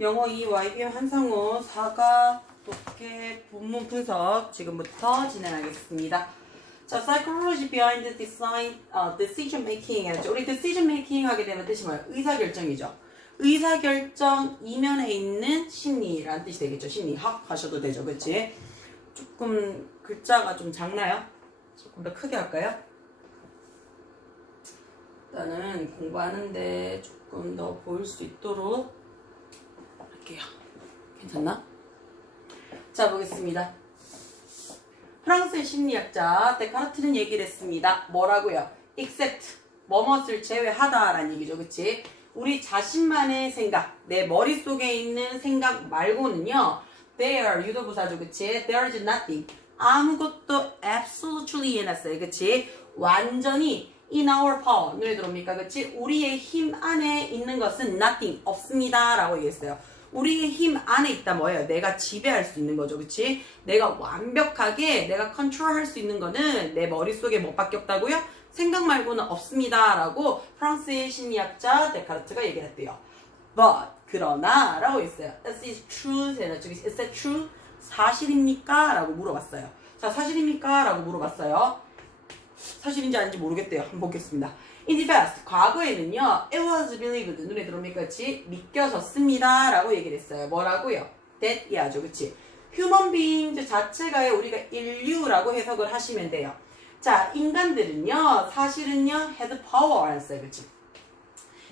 영어 2 YBM 한상우 사과 독해 본문 분석 지금부터 진행하겠습니다. 자, psychology behind decision making. 우리 decision making 하게 되면 뜻이 뭐예요? 의사결정이죠. 의사결정 이면에 있는 심리라는 뜻이 되겠죠. 심리학 하셔도 되죠. 그치? 조금 글자가 좀 작나요? 조금 더 크게 할까요? 일단은 공부하는데 조금 더 보일 수 있도록 할게요. 괜찮나? 자, 보겠습니다. 프랑스의 심리학자 데카르트는 얘기를 했습니다. 뭐라고요? except, 뭐뭇을 제외하다 라는 얘기죠. 그치? 우리 자신만의 생각, 내 머릿속에 있는 생각 말고는요, there, 유도부사죠. 그치? there is nothing, 아무것도 absolutely 해놨어요. 그치? 완전히 in our power, 눈에 들어옵니까? 그치? 우리의 힘 안에 있는 것은 nothing, 없습니다 라고 얘기했어요. 우리의 힘 안에 있다 뭐예요? 내가 지배할 수 있는 거죠. 그치? 내가 완벽하게 내가 컨트롤할 수 있는 거는 내 머릿속에 뭐밖에 없다고요? 생각 말고는 없습니다 라고 프랑스의 심리학자 데카르트가 얘기를 했대요. But, 그러나 라고 했어요. Is it true? Is that true? 사실입니까? 라고 물어봤어요. 자, 사실입니까? 라고 물어봤어요. 사실인지 아닌지 모르겠대요. 한번 보겠습니다. In the past, 과거에는요, it was believed, 눈에 들어옵니까? 그치? 믿겨졌습니다 라고 얘기를 했어요. 뭐라고요? that, 이하죠. 그치? human beings 자체가 우리가 인류라고 해석을 하시면 돼요. 자, 인간들은요, 사실은요, had power 했어요. 그치?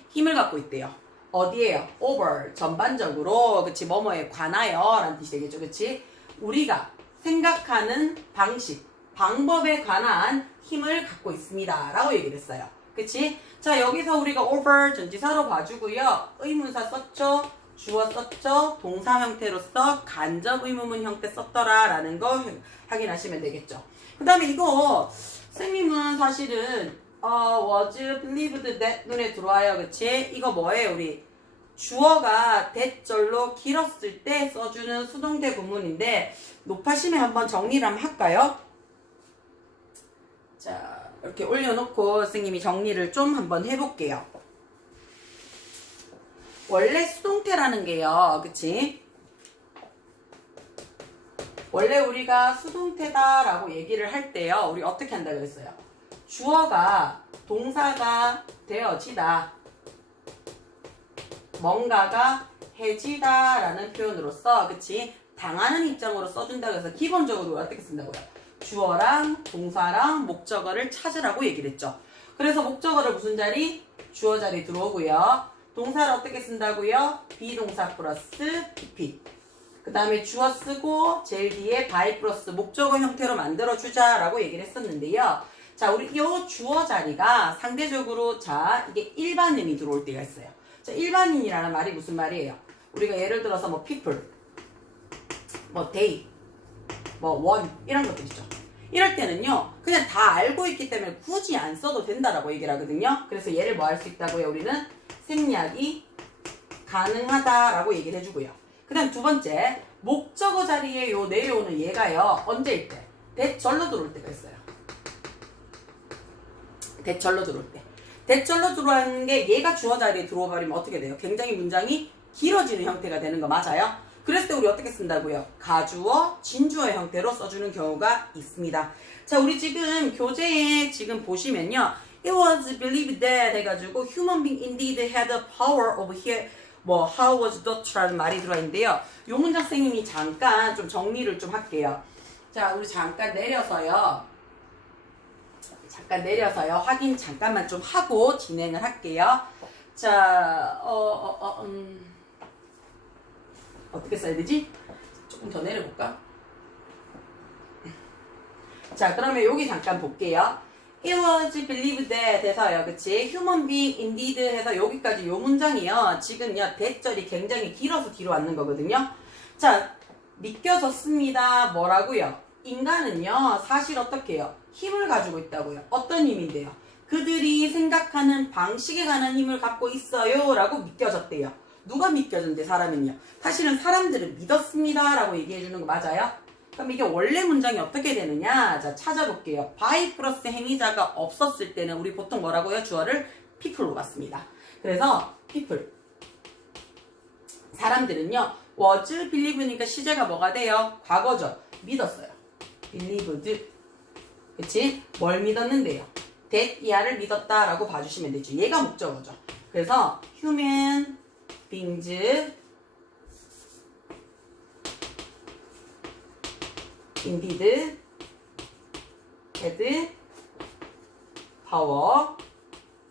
힘을 갖고 있대요. 어디에요? over, 전반적으로, 그치? 뭐뭐에 관하여 라는 뜻이 되겠죠. 그치? 우리가 생각하는 방식, 방법에 관한 힘을 갖고 있습니다 라고 얘기를 했어요. 그치? 자, 여기서 우리가 over 전치사로 봐주고요. 의문사 썼죠? 주어 썼죠? 동사 형태로서 간접 의문문 형태 썼더라 라는 거 확인하시면 되겠죠. 그 다음에 이거 선생님은 사실은 was believed that 눈에 들어와요. 그치? 이거 뭐예요? 우리 주어가 that절로 길었을 때 써주는 수동태 구문인데 높아심에 한번 정리를 한번 할까요? 자, 이렇게 올려놓고 선생님이 정리를 좀 한번 해볼게요. 원래 수동태라는 게요, 그치? 원래 우리가 수동태다라고 얘기를 할 때요, 우리 어떻게 한다고 했어요? 주어가 동사가 되어지다, 뭔가가 해지다 라는 표현으로서, 그치? 당하는 입장으로 써준다고 해서 기본적으로 어떻게 쓴다고요? 주어랑 동사랑 목적어를 찾으라고 얘기를 했죠. 그래서 목적어를 무슨 자리? 주어 자리 들어오고요. 동사를 어떻게 쓴다고요? 비동사 플러스 PP. 그 다음에 주어 쓰고 제일 뒤에 by 플러스 목적어 형태로 만들어주자 라고 얘기를 했었는데요. 자, 우리 이 주어 자리가 상대적으로 자, 이게 일반인이 들어올 때가 있어요. 자, 일반인이라는 말이 무슨 말이에요? 우리가 예를 들어서 뭐 people, 뭐 they, 뭐 one 이런 것들이죠. 이럴 때는요, 그냥 다 알고 있기 때문에 굳이 안 써도 된다라고 얘기를 하거든요. 그래서 얘를 뭐 할 수 있다고요? 우리는 생략이 가능하다라고 얘기를 해주고요. 그 다음 두 번째, 목적어 자리에 요 내려오는 얘가요, 언제일 때? 대절로 들어올 때가 있어요. 대절로 들어올 때. 대절로 들어오는 게 얘가 주어 자리에 들어와 버리면 어떻게 돼요? 굉장히 문장이 길어지는 형태가 되는 거 맞아요? 그랬을 때 우리 어떻게 쓴다고요? 가주어, 진주어 형태로 써주는 경우가 있습니다. 자, 우리 지금 교재에 지금 보시면요. It was believed that 해가지고 human being indeed had the power of here, 뭐 how was that라는 말이 들어있는데요. 요 문장 선생님이 잠깐 좀 정리를 좀 할게요. 자, 우리 잠깐 내려서요. 확인 잠깐만 좀 하고 진행을 할게요. 자, 어떻게 써야 되지? 조금 더 내려볼까? 자, 그러면 여기 잠깐 볼게요. It was believed that 해서요. 그치? Human being indeed 해서 여기까지 요 문장이요. 지금요, 대절이 굉장히 길어서 뒤로 왔는 거거든요. 자, 믿겨졌습니다. 뭐라고요? 인간은요, 사실 어떻게 해요? 힘을 가지고 있다고요. 어떤 힘인데요? 그들이 생각하는 방식에 관한 힘을 갖고 있어요. 라고 믿겨졌대요. 누가 믿겨준대, 사람은요? 사실은 사람들은 믿었습니다 라고 얘기해주는 거 맞아요? 그럼 이게 원래 문장이 어떻게 되느냐? 자, 찾아볼게요. by 플러스 행위자가 없었을 때는 우리 보통 뭐라고요? 주어를 people로 봤습니다. 그래서 people 사람들은요. was believe니까 시제가 뭐가 돼요? 과거죠. 믿었어요. believed. 그치? 뭘 믿었는데요? that 이하를 믿었다라고 봐주시면 되죠. 얘가 목적어죠. 그래서 human beings indeed had power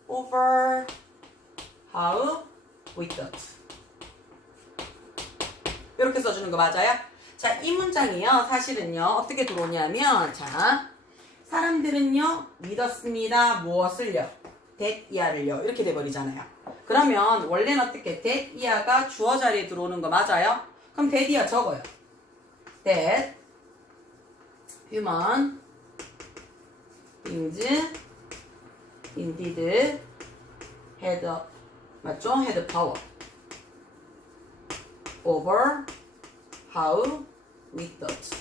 over how we thought. 이렇게 써주는 거 맞아요? 자, 이 문장이요. 사실은요. 어떻게 들어오냐면 자, 사람들은요. 믿었습니다. 무엇을요? that 이하를요. 이렇게 돼버리잖아요. 그러면 원래는 어떻게 that 이하가 주어 자리에 들어오는 거 맞아요? 그럼 that 이하 적어요. that human beings indeed had 맞죠? had power over how we thought.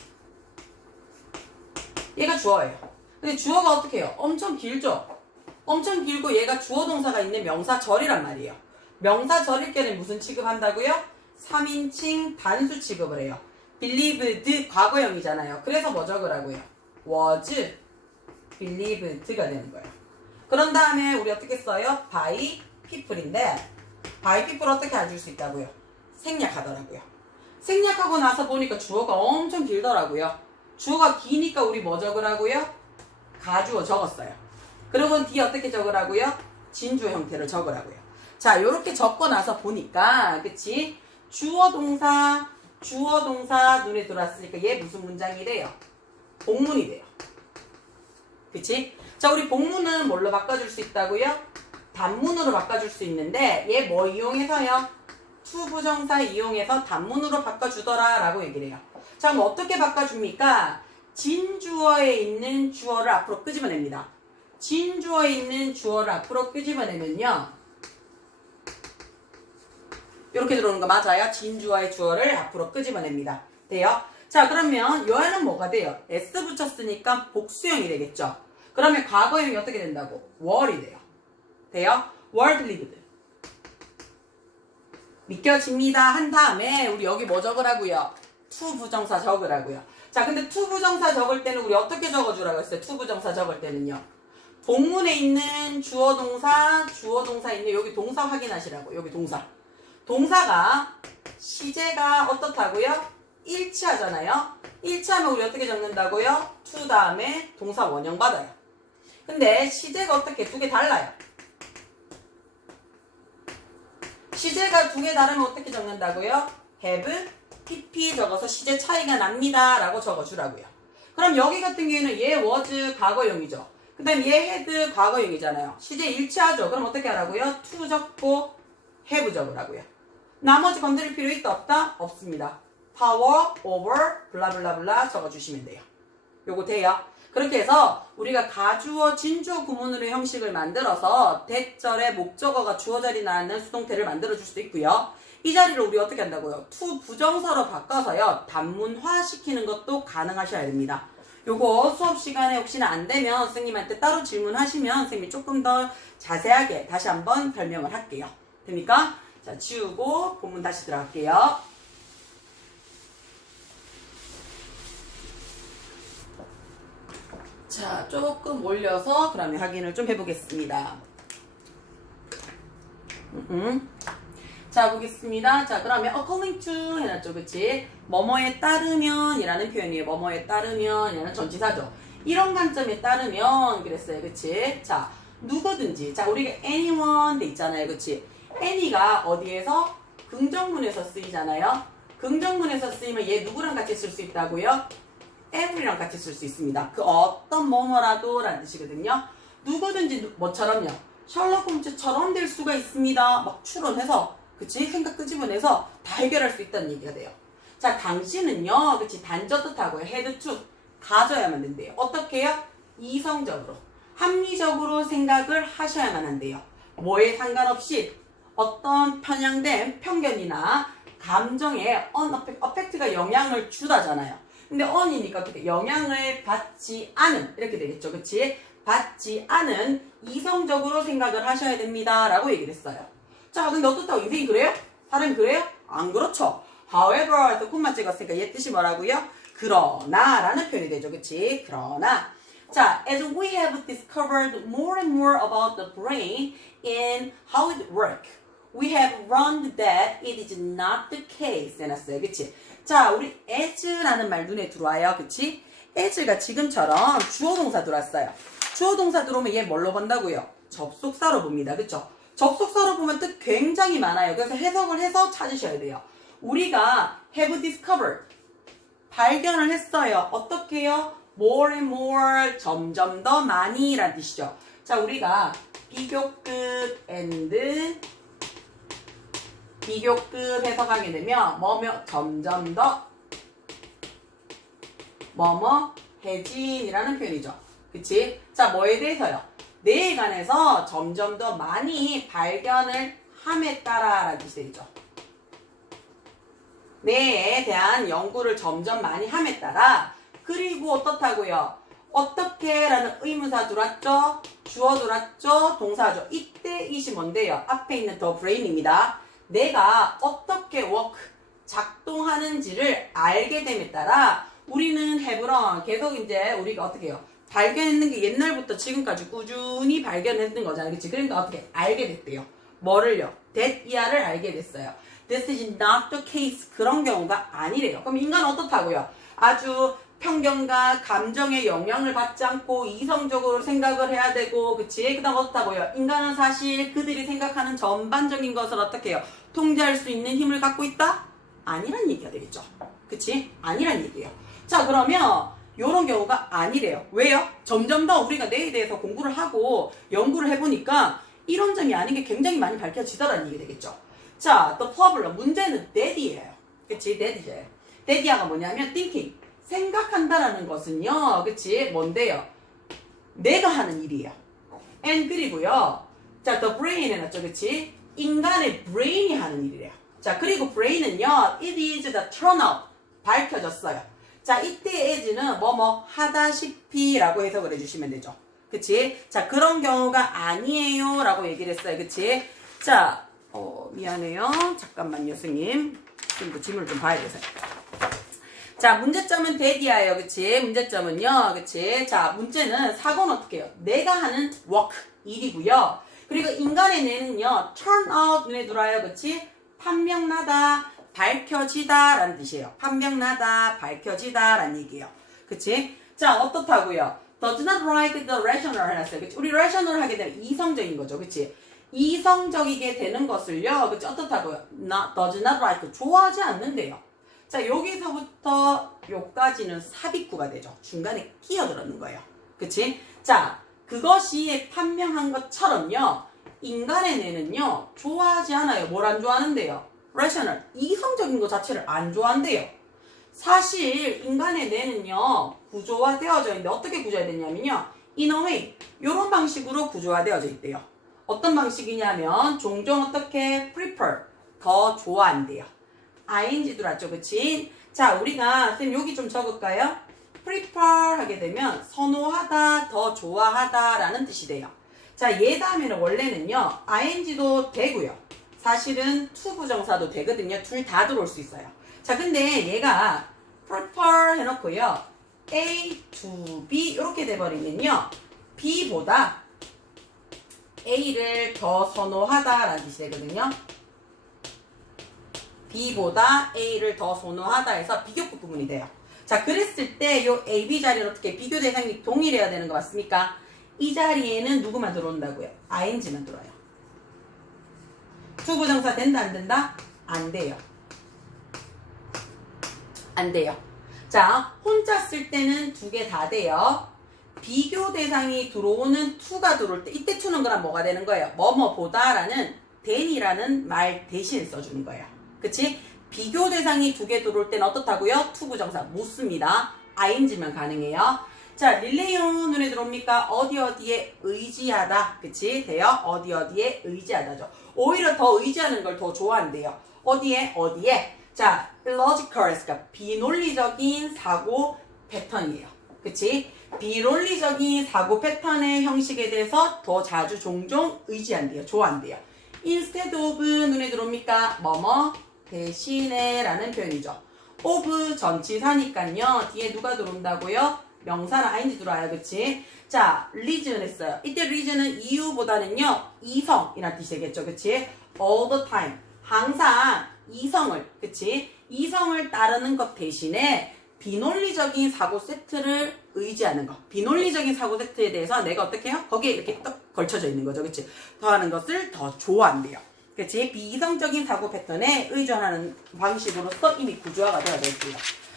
얘가 주어예요. 근데 주어가 어떻게 해요? 엄청 길죠? 엄청 길고 얘가 주어 동사가 있는 명사절이란 말이에요. 명사절일 때는 무슨 취급한다고요? 3인칭 단수 취급을 해요. believed 과거형이잖아요. 그래서 뭐 적으라고요? was believed가 되는 거예요. 그런 다음에 우리 어떻게 써요? by people인데 by people 어떻게 알줄 수 있다고요? 생략하더라고요. 생략하고 나서 보니까 주어가 엄청 길더라고요. 주어가 기니까 우리 뭐 적으라고요? 가주어 적었어요. 그리고 뒤에 어떻게 적으라고요? 진주어 형태를 적으라고요. 자, 요렇게 적고 나서 보니까 그치? 주어 동사 눈에 들어왔으니까 얘 무슨 문장이 돼요? 복문이 돼요. 그치? 자, 우리 복문은 뭘로 바꿔줄 수 있다고요? 단문으로 바꿔줄 수 있는데 얘 뭐 이용해서요? to 부정사 이용해서 단문으로 바꿔주더라 라고 얘기를 해요. 자, 그럼 어떻게 바꿔줍니까? 진주어에 있는 주어를 앞으로 끄집어냅니다. 진주어에 있는 주어를 앞으로 끄집어내면요. 이렇게 들어오는 거 맞아요? 진주어의 주어를 앞으로 끄집어냅니다. 돼요? 자, 그러면 요에는 뭐가 돼요? s 붙였으니까 복수형이 되겠죠? 그러면 과거형이 어떻게 된다고? were이 돼요. 돼요? were believed. 믿겨집니다 한 다음에 우리 여기 뭐 적으라고요? to 부정사 적으라고요. 자, 근데 to 부정사 적을 때는 우리 어떻게 적어주라고 했어요? to 부정사 적을 때는요. 본문에 있는 주어 동사 있는 여기 동사 확인하시라고. 여기 동사. 동사가 시제가 어떻다고요? 일치하잖아요. 일치하면 우리 어떻게 적는다고요? to 다음에 동사 원형 받아요. 근데 시제가 어떻게 두 개 달라요. 시제가 두 개 다르면 어떻게 적는다고요? have, pp 적어서 시제 차이가 납니다 라고 적어주라고요. 그럼 여기 같은 경우에는 얘 was 과거형이죠. 그 다음 얘 had 과거형이잖아요. 시제 일치하죠. 그럼 어떻게 하라고요? to 적고 have 적으라고요. 나머지 건드릴 필요 있다 없다? 없습니다. power over 블라블라블라 적어주시면 돼요. 요거 돼요. 그렇게 해서 우리가 가주어 진주어 구문으로 형식을 만들어서 대절의 목적어가 주어 자리 나는 수동태를 만들어줄 수도 있고요. 이 자리를 우리 어떻게 한다고요? to 부정사로 바꿔서요. 단문화 시키는 것도 가능하셔야 됩니다. 요거 수업 시간에 혹시나 안 되면 선생님한테 따로 질문하시면 선생님이 조금 더 자세하게 다시 한번 설명을 할게요. 됩니까? 자, 지우고 본문 다시 들어갈게요. 자, 조금 올려서 그러면 확인을 좀 해보겠습니다. 자, 보겠습니다. 자, 그러면 according to 해놨죠, 그치? 뭐뭐에 따르면 이라는 표현이에요. 뭐뭐에 따르면 이라는 전치사죠. 이런 관점에 따르면 그랬어요, 그치? 자, 누구든지. 자, 우리가 anyone 돼 있잖아요, 그치? any가 어디에서? 긍정문에서 쓰이잖아요. 긍정문에서 쓰이면 얘 누구랑 같이 쓸 수 있다고요? every랑 같이 쓸 수 있습니다. 그 어떤 뭐뭐라도 라는 뜻이거든요. 누구든지 뭐처럼요. 셜록 홈즈처럼 될 수가 있습니다. 막 추론해서 그치? 생각 끄집어내서 다 해결할 수 있다는 얘기가 돼요. 자, 당신은요. 그치? 단저 뜻하고요. had to 가져야만 된대요. 어떻게 해요? 이성적으로 합리적으로 생각을 하셔야만 한대요. 뭐에 상관없이 어떤 편향된 편견이나 감정에 어펙트가 영향을 주다잖아요. 근데 on이니까 어떻게 영향을 받지 않은 이렇게 되겠죠. 그치? 받지 않은 이성적으로 생각을 하셔야 됩니다 라고 얘기를 했어요. 자, 근데 어떻다고 인생이 그래요? 사람이 그래요? 안 그렇죠. however, 또 콤마 찍었으니까 얘 뜻이 뭐라고요? 그러나 라는 표현이 되죠. 그치? 그러나. 자, as we have discovered more and more about the brain and how it works, we have learned that it is not the case. 해놨어요. 그치? 자, 우리 as라는 말 눈에 들어와요. 그치? as가 지금처럼 주어 동사 들어왔어요. 주어 동사 들어오면 얘 뭘로 본다고요? 접속사로 봅니다. 그쵸? 접속사로 보면 뜻 굉장히 많아요. 그래서 해석을 해서 찾으셔야 돼요. 우리가 have discovered, 발견을 했어요. 어떻게요? more and more, 점점 더 많이 라는 뜻이죠. 자, 우리가 비교급 and 비교급 해석하게 되면 뭐며 점점 더 뭐뭐 해진이라는 표현이죠. 그치? 자, 뭐에 대해서요? 뇌에 관해서 점점 더 많이 발견을 함에 따라 라는 뜻이 되죠. 뇌에 대한 연구를 점점 많이 함에 따라. 그리고 어떻다고요? 어떻게 라는 의문사 들어왔죠? 주어 들어왔죠? 동사죠. 이때 이시 뭔데요? 앞에 있는 the brain입니다. 내가 어떻게 work, 작동하는지를 알게 됨에 따라 우리는 have런 계속 이제 우리가 어떻게 해요? 발견했는 게 옛날부터 지금까지 꾸준히 발견했는 거잖아요. 그치? 그러니까 어떻게 알게 됐대요. 뭐를요? that 이하를 알게 됐어요. This is not the case. 그런 경우가 아니래요. 그럼 인간은 어떻다고요? 아주 편견과 감정의 영향을 받지 않고 이성적으로 생각을 해야 되고, 그치? 그 다음 어떻다고요? 인간은 사실 그들이 생각하는 전반적인 것을 어떻게 해요? 통제할 수 있는 힘을 갖고 있다? 아니란 얘기가 되겠죠. 그치? 아니란 얘기예요. 자, 그러면 요런 경우가 아니래요. 왜요? 점점 더 우리가 뇌에 대해서 공부를 하고 연구를 해보니까 이런 점이 아닌 게 굉장히 많이 밝혀지더라는 얘기 되겠죠. 자, 또 problem. 문제는 daddy예요. 그치? daddy예요. daddy가 뭐냐면 thinking. 생각한다라는 것은요. 그치? 뭔데요? 내가 하는 일이에요. and 그리고요. 자, the brain 해놨죠. 그치? 인간의 brain이 하는 일이래요. 자, 그리고 brain은요. it is the turnout. 밝혀졌어요. 자, 이때 as는 뭐뭐 하다시피 라고 해석을 해주시면 되죠. 그치? 자, 그런 경우가 아니에요 라고 얘기를 했어요. 그치? 자, 미안해요. 잠깐만요, 스님. 지금도 질문을 좀 봐야 돼서. 자, 문제점은 daddy예요. 그치? 문제점은요. 그치? 자, 문제는 사고는 어떻게 해요? 내가 하는 work, 일이고요. 그리고 인간의 뇌는요. turn out 눈에 들어와요. 그치? 판명나다, 밝혀지다 라는 뜻이에요. 판명나다, 밝혀지다 라는 얘기예요. 그치? 자, 어떻다고요? does not like the rational 해놨어요. 그치? 우리 rational 하게 되면 이성적인 거죠. 그치? 이성적이게 되는 것을요. 그치? 어떻다고요? does not like, 좋아하지 않는데요. 자, 여기서부터 요까지는 삽입구가 되죠. 중간에 끼어들었는 거예요. 그치? 자, 그것이 판명한 것처럼요. 인간의 뇌는요. 좋아하지 않아요. 뭘 안 좋아하는데요? rational, 이성적인 것 자체를 안 좋아한대요. 사실 인간의 뇌는요. 구조화되어져 있는데 어떻게 구조화되냐면요. in a way, 요런 방식으로 구조화되어져 있대요. 어떤 방식이냐면 종종 어떻게 prefer, 더 좋아한대요. ing 들어왔죠. 그치? 자, 우리가 쌤 여기 좀 적을까요? prefer 하게 되면 선호하다, 더 좋아하다 라는 뜻이 돼요. 자, 얘 다음에는 원래는요. ing도 되고요. 사실은 to 부정사도 되거든요. 둘 다 들어올 수 있어요. 자, 근데 얘가 prefer 해놓고요. A to B 이렇게 돼버리면요. B보다 A를 더 선호하다 라는 뜻이 되거든요. B보다 A를 더 선호하다 해서 비교급 부분이 돼요. 자, 그랬을 때 요 A, B 자리를 어떻게 비교 대상이 동일해야 되는 거 맞습니까? 이 자리에는 누구만 들어온다고요? ing만 들어와요. to 부정사 된다 안 된다? 안 돼요. 안 돼요. 자, 혼자 쓸 때는 두 개 다 돼요. 비교 대상이 들어오는 to가 들어올 때 이때 to는 그럼 뭐가 되는 거예요? 뭐뭐보다 라는 than이라는 말 대신 써주는 거예요. 그치? 비교 대상이 두 개 들어올 때는 어떻다고요? to 부정사 묻습니다. ing면 가능해요. 자, 릴레이온 눈에 들어옵니까? 어디 어디에 의지하다. 그치? 돼요? 어디 어디에 의지하다죠. 오히려 더 의지하는 걸 더 좋아한대요. 어디에? 어디에? 자, illogical, 그러니까 비논리적인 사고 패턴이에요. 그치? 비논리적인 사고 패턴의 형식에 대해서 더 자주 종종 의지한대요. 좋아한대요. instead of 눈에 들어옵니까? 뭐뭐 대신에 라는 표현이죠. of 전치사니까요. 뒤에 누가 들어온다고요? 명사나 ing 들어와요. 그치? 자, reason 했어요. 이때 reason은 이유보다는요. 이성이라는 뜻이 되겠죠. 그치? all the time. 항상 이성을, 그치? 이성을 따르는 것 대신에 비논리적인 사고 세트를 의지하는 것. 비논리적인 사고 세트에 대해서 내가 어떻게 해요? 거기에 이렇게 딱 걸쳐져 있는 거죠. 그치? 더하는 것을 더 좋아한대요. 그치? 비이성적인 사고 패턴에 의존하는 방식으로서 이미 구조화가 되어져 있고요.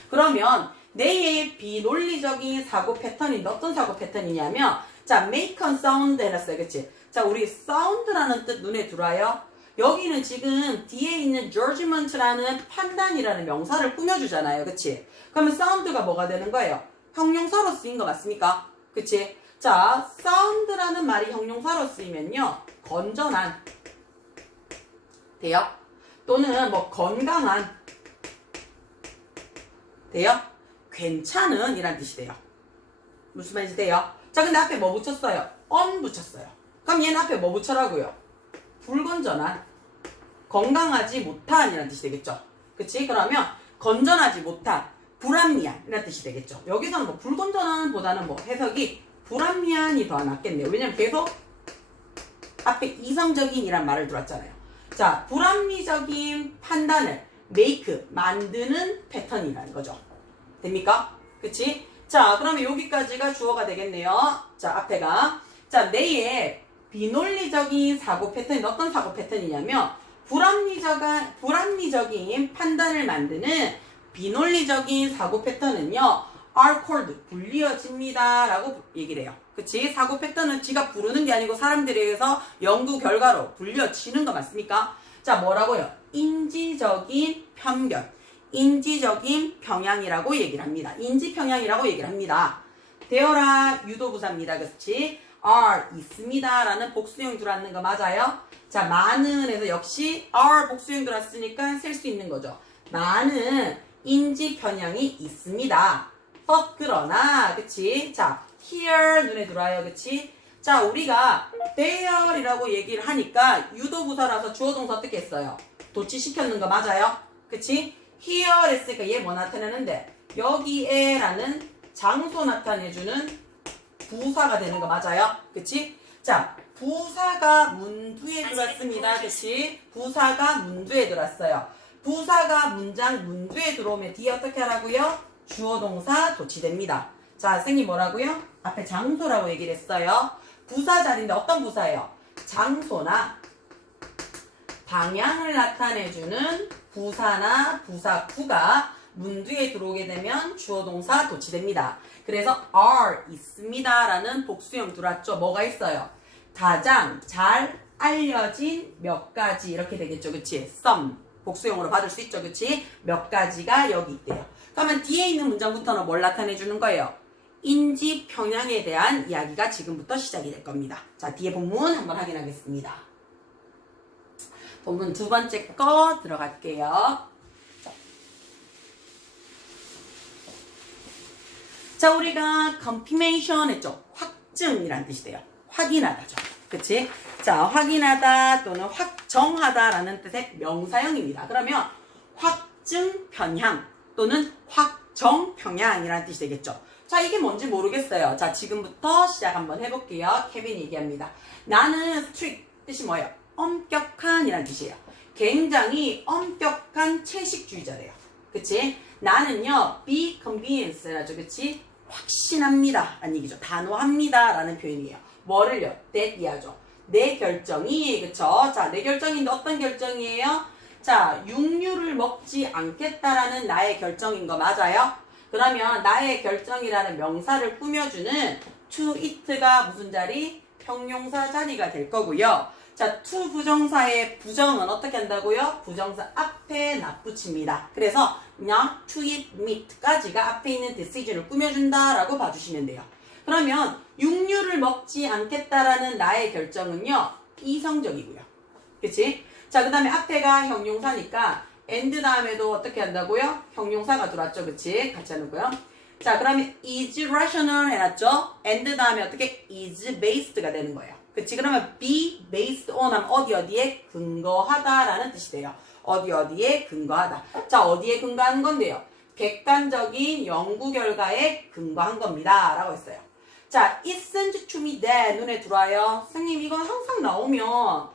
그러면 내의 비논리적인 사고 패턴이 어떤 사고 패턴이냐면 자, make a sound 해놨어요. 그치? 자, 우리 sound라는 뜻 눈에 들어와요? 여기는 지금 뒤에 있는 judgment라는 판단이라는 명사를 꾸며주잖아요. 그치? 그러면 sound가 뭐가 되는 거예요? 형용사로 쓰인 거 맞습니까? 그치? 자, sound라는 말이 형용사로 쓰이면요. 건전한 돼요? 또는 뭐 건강한 돼요? 괜찮은 이란 뜻이 돼요. 무슨 말인지 돼요? 자, 근데 앞에 뭐 붙였어요? on 붙였어요. 그럼 얘는 앞에 뭐 붙여라고요? 불건전한, 건강하지 못한 이란 뜻이 되겠죠. 그치? 그러면 건전하지 못한, 불합리한 이란 뜻이 되겠죠. 여기서는 뭐 불건전한 보다는 뭐 해석이 불합리한이 더 낫겠네요. 왜냐면 계속 앞에 이성적인 이란 말을 들었잖아요. 자, 불합리적인 판단을 make, 만드는 패턴이라는 거죠. 됩니까? 그치? 자, 그러면 여기까지가 주어가 되겠네요. 자, 앞에가. 자, 내의 비논리적인 사고 패턴이 어떤 사고 패턴이냐면 불합리적인 판단을 만드는 비논리적인 사고 패턴은요. are called, 불리어집니다. 라고 얘기를 해요. 그치? 사고 패턴은 지가 부르는 게 아니고 사람들에 의해서 연구 결과로 불려지는 거 맞습니까? 자, 뭐라고요? 인지적인 편견, 인지적인 평양이라고 얘기를 합니다. 인지평양이라고 얘기를 합니다. 되어라 유도부사입니다. 그렇지? are 있습니다. 라는 복수형 들어왔는 거 맞아요? 자, 많은 에서 역시 are 복수형 들어왔으니까 쓸 수 있는 거죠. 많은 인지편향이 있습니다. but 그러나, 그치? 자, here 눈에 들어와요. 그치? 자, 우리가 there이라고 얘기를 하니까 유도부사라서 주어동사 어떻게 했어요? 도치시켰는 거 맞아요? 그치? here 했으니까 얘 뭐 나타내는데 여기에 라는 장소 나타내주는 부사가 되는 거 맞아요? 그치? 자, 부사가 문두에 들어왔습니다. 그치? 부사가 문두에 들어왔어요. 부사가 문장 문두에 들어오면 뒤에 어떻게 하라고요? 주어동사 도치됩니다. 자, 선생님 뭐라고요? 앞에 장소라고 얘기를 했어요. 부사 자리인데 어떤 부사예요? 장소나 방향을 나타내주는 부사나 부사구가 문두에 들어오게 되면 주어동사 도치됩니다. 그래서 are 있습니다 라는 복수형 들어왔죠. 뭐가 있어요? 가장 잘 알려진 몇 가지 이렇게 되겠죠. 그치? some 복수형으로 받을 수 있죠. 그치? 몇 가지가 여기 있대요. 그러면 뒤에 있는 문장부터는 뭘 나타내주는 거예요? 인지 평양에 대한 이야기가 지금부터 시작이 될 겁니다. 자, 뒤에 본문 한번 확인하겠습니다. 본문 두 번째 거 들어갈게요. 자, 우리가 confirmation 했죠. 확증이란 뜻이 돼요. 확인하다죠. 그치? 자, 확인하다 또는 확정하다 라는 뜻의 명사형입니다. 그러면 확증 편향 또는 확정 평양이라는 뜻이 되겠죠. 자, 이게 뭔지 모르겠어요. 자, 지금부터 시작 한번 해볼게요. 케빈이 얘기합니다. 나는 strict 뜻이 뭐예요? 엄격한 이라는 뜻이에요. 굉장히 엄격한 채식주의자래요. 그치? 나는요, be convinced라죠. 그치? 확신합니다. 라는 얘기죠. 단호합니다. 라는 표현이에요. 뭐를요? that 이하죠. 내 결정이, 그쵸? 자, 내 결정인데 어떤 결정이에요? 자, 육류를 먹지 않겠다라는 나의 결정인 거 맞아요? 그러면 나의 결정이라는 명사를 꾸며주는 to eat가 무슨 자리? 형용사 자리가 될 거고요. 자, to 부정사의 부정은 어떻게 한다고요? 부정사 앞에 납붙입니다. 그래서 not to eat meat까지가 앞에 있는 decision을 꾸며준다라고 봐주시면 돼요. 그러면 육류를 먹지 않겠다라는 나의 결정은요, 이성적이고요. 그치? 자, 그 다음에 앞에가 형용사니까 and 다음에도 어떻게 한다고요? 형용사가 들어왔죠. 그치? 같이 하는고요. 자, 그러면 is rational 해놨죠? and 다음에 어떻게 is based가 되는 거예요. 그치? 그러면 be based on 하면 어디에 근거하다라는 뜻이 돼요. 어디에 근거하다. 자, 어디에 근거하는 건데요? 객관적인 연구 결과에 근거한 겁니다. 라고 했어요. 자, it seems to me that 눈에 들어와요. 선생님, 이건 항상 나오면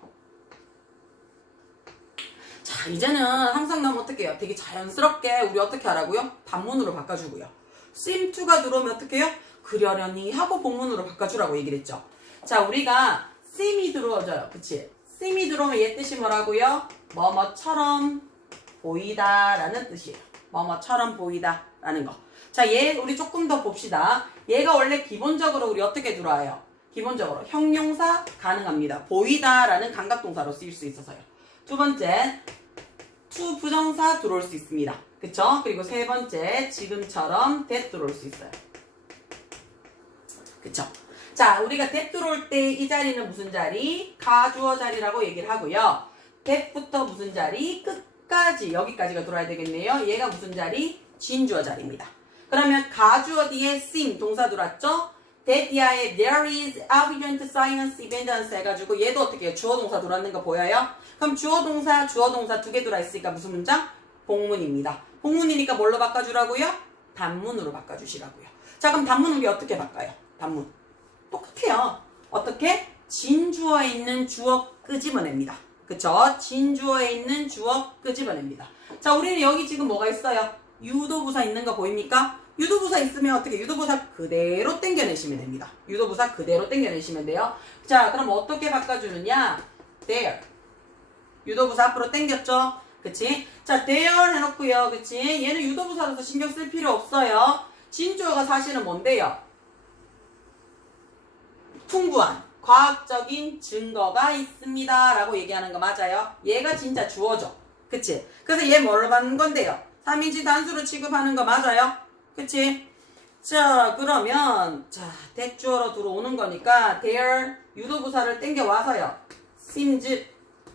자, 이제는 항상 나오면 어떻게 해요? 되게 자연스럽게 우리 어떻게 하라고요? 단문으로 바꿔주고요. seem to가 들어오면 어떻게 해요? 그러려니 하고 복문으로 바꿔주라고 얘기를 했죠. 자, 우리가 seem이 들어오죠. 그치? seem이 들어오면 얘 뜻이 뭐라고요? 뭐뭐처럼 보이다 라는 뜻이에요. 뭐뭐처럼 보이다 라는 거. 자, 얘 우리 조금 더 봅시다. 얘가 원래 기본적으로 우리 어떻게 들어와요? 기본적으로 형용사 가능합니다. 보이다 라는 감각동사로 쓰일 수 있어서요. 두 번째, to 부정사 들어올 수 있습니다. 그쵸? 그리고 세 번째, 지금처럼 that 들어올 수 있어요. 그쵸? 자, 우리가 that 들어올 때 이 자리는 무슨 자리? 가주어 자리라고 얘기를 하고요. that부터 무슨 자리? 끝까지, 여기까지가 들어와야 되겠네요. 얘가 무슨 자리? 진주어 자리입니다. 그러면 가주어 뒤에 seem 동사 들어왔죠? that 뒤에 there is evident science evidence 해가지고 얘도 어떻게 해요? 주어 동사 들어왔는 거 보여요? 그럼 주어 동사 두 개 들어있으니까 무슨 문장? 복문입니다. 복문이니까 뭘로 바꿔주라고요? 단문으로 바꿔주시라고요. 자, 그럼 단문 우리 어떻게 바꿔요? 단문. 똑같아요. 어떻게? 진주어에 있는 주어 끄집어냅니다. 그쵸? 진주어에 있는 주어 끄집어냅니다. 자, 우리는 여기 지금 뭐가 있어요? 유도부사 있는 거 보입니까? 유도부사 있으면 어떻게? 유도부사 그대로 땡겨내시면 됩니다. 유도부사 그대로 땡겨내시면 돼요. 자, 그럼 어떻게 바꿔주느냐? there. 유도부사 앞으로 땡겼죠? 그치? 자, there 해놓고요. 그치? 얘는 유도부사라서 신경 쓸 필요 없어요. 진주어가 사실은 뭔데요? 풍부한 과학적인 증거가 있습니다 라고 얘기하는 거 맞아요? 얘가 진짜 주어죠. 그치? 그래서 얘 뭘로 받는 건데요? 3인칭 단수로 취급하는 거 맞아요? 그치? 자, 그러면 자, 대주어로 들어오는 거니까 there 유도부사를 땡겨와서요. seems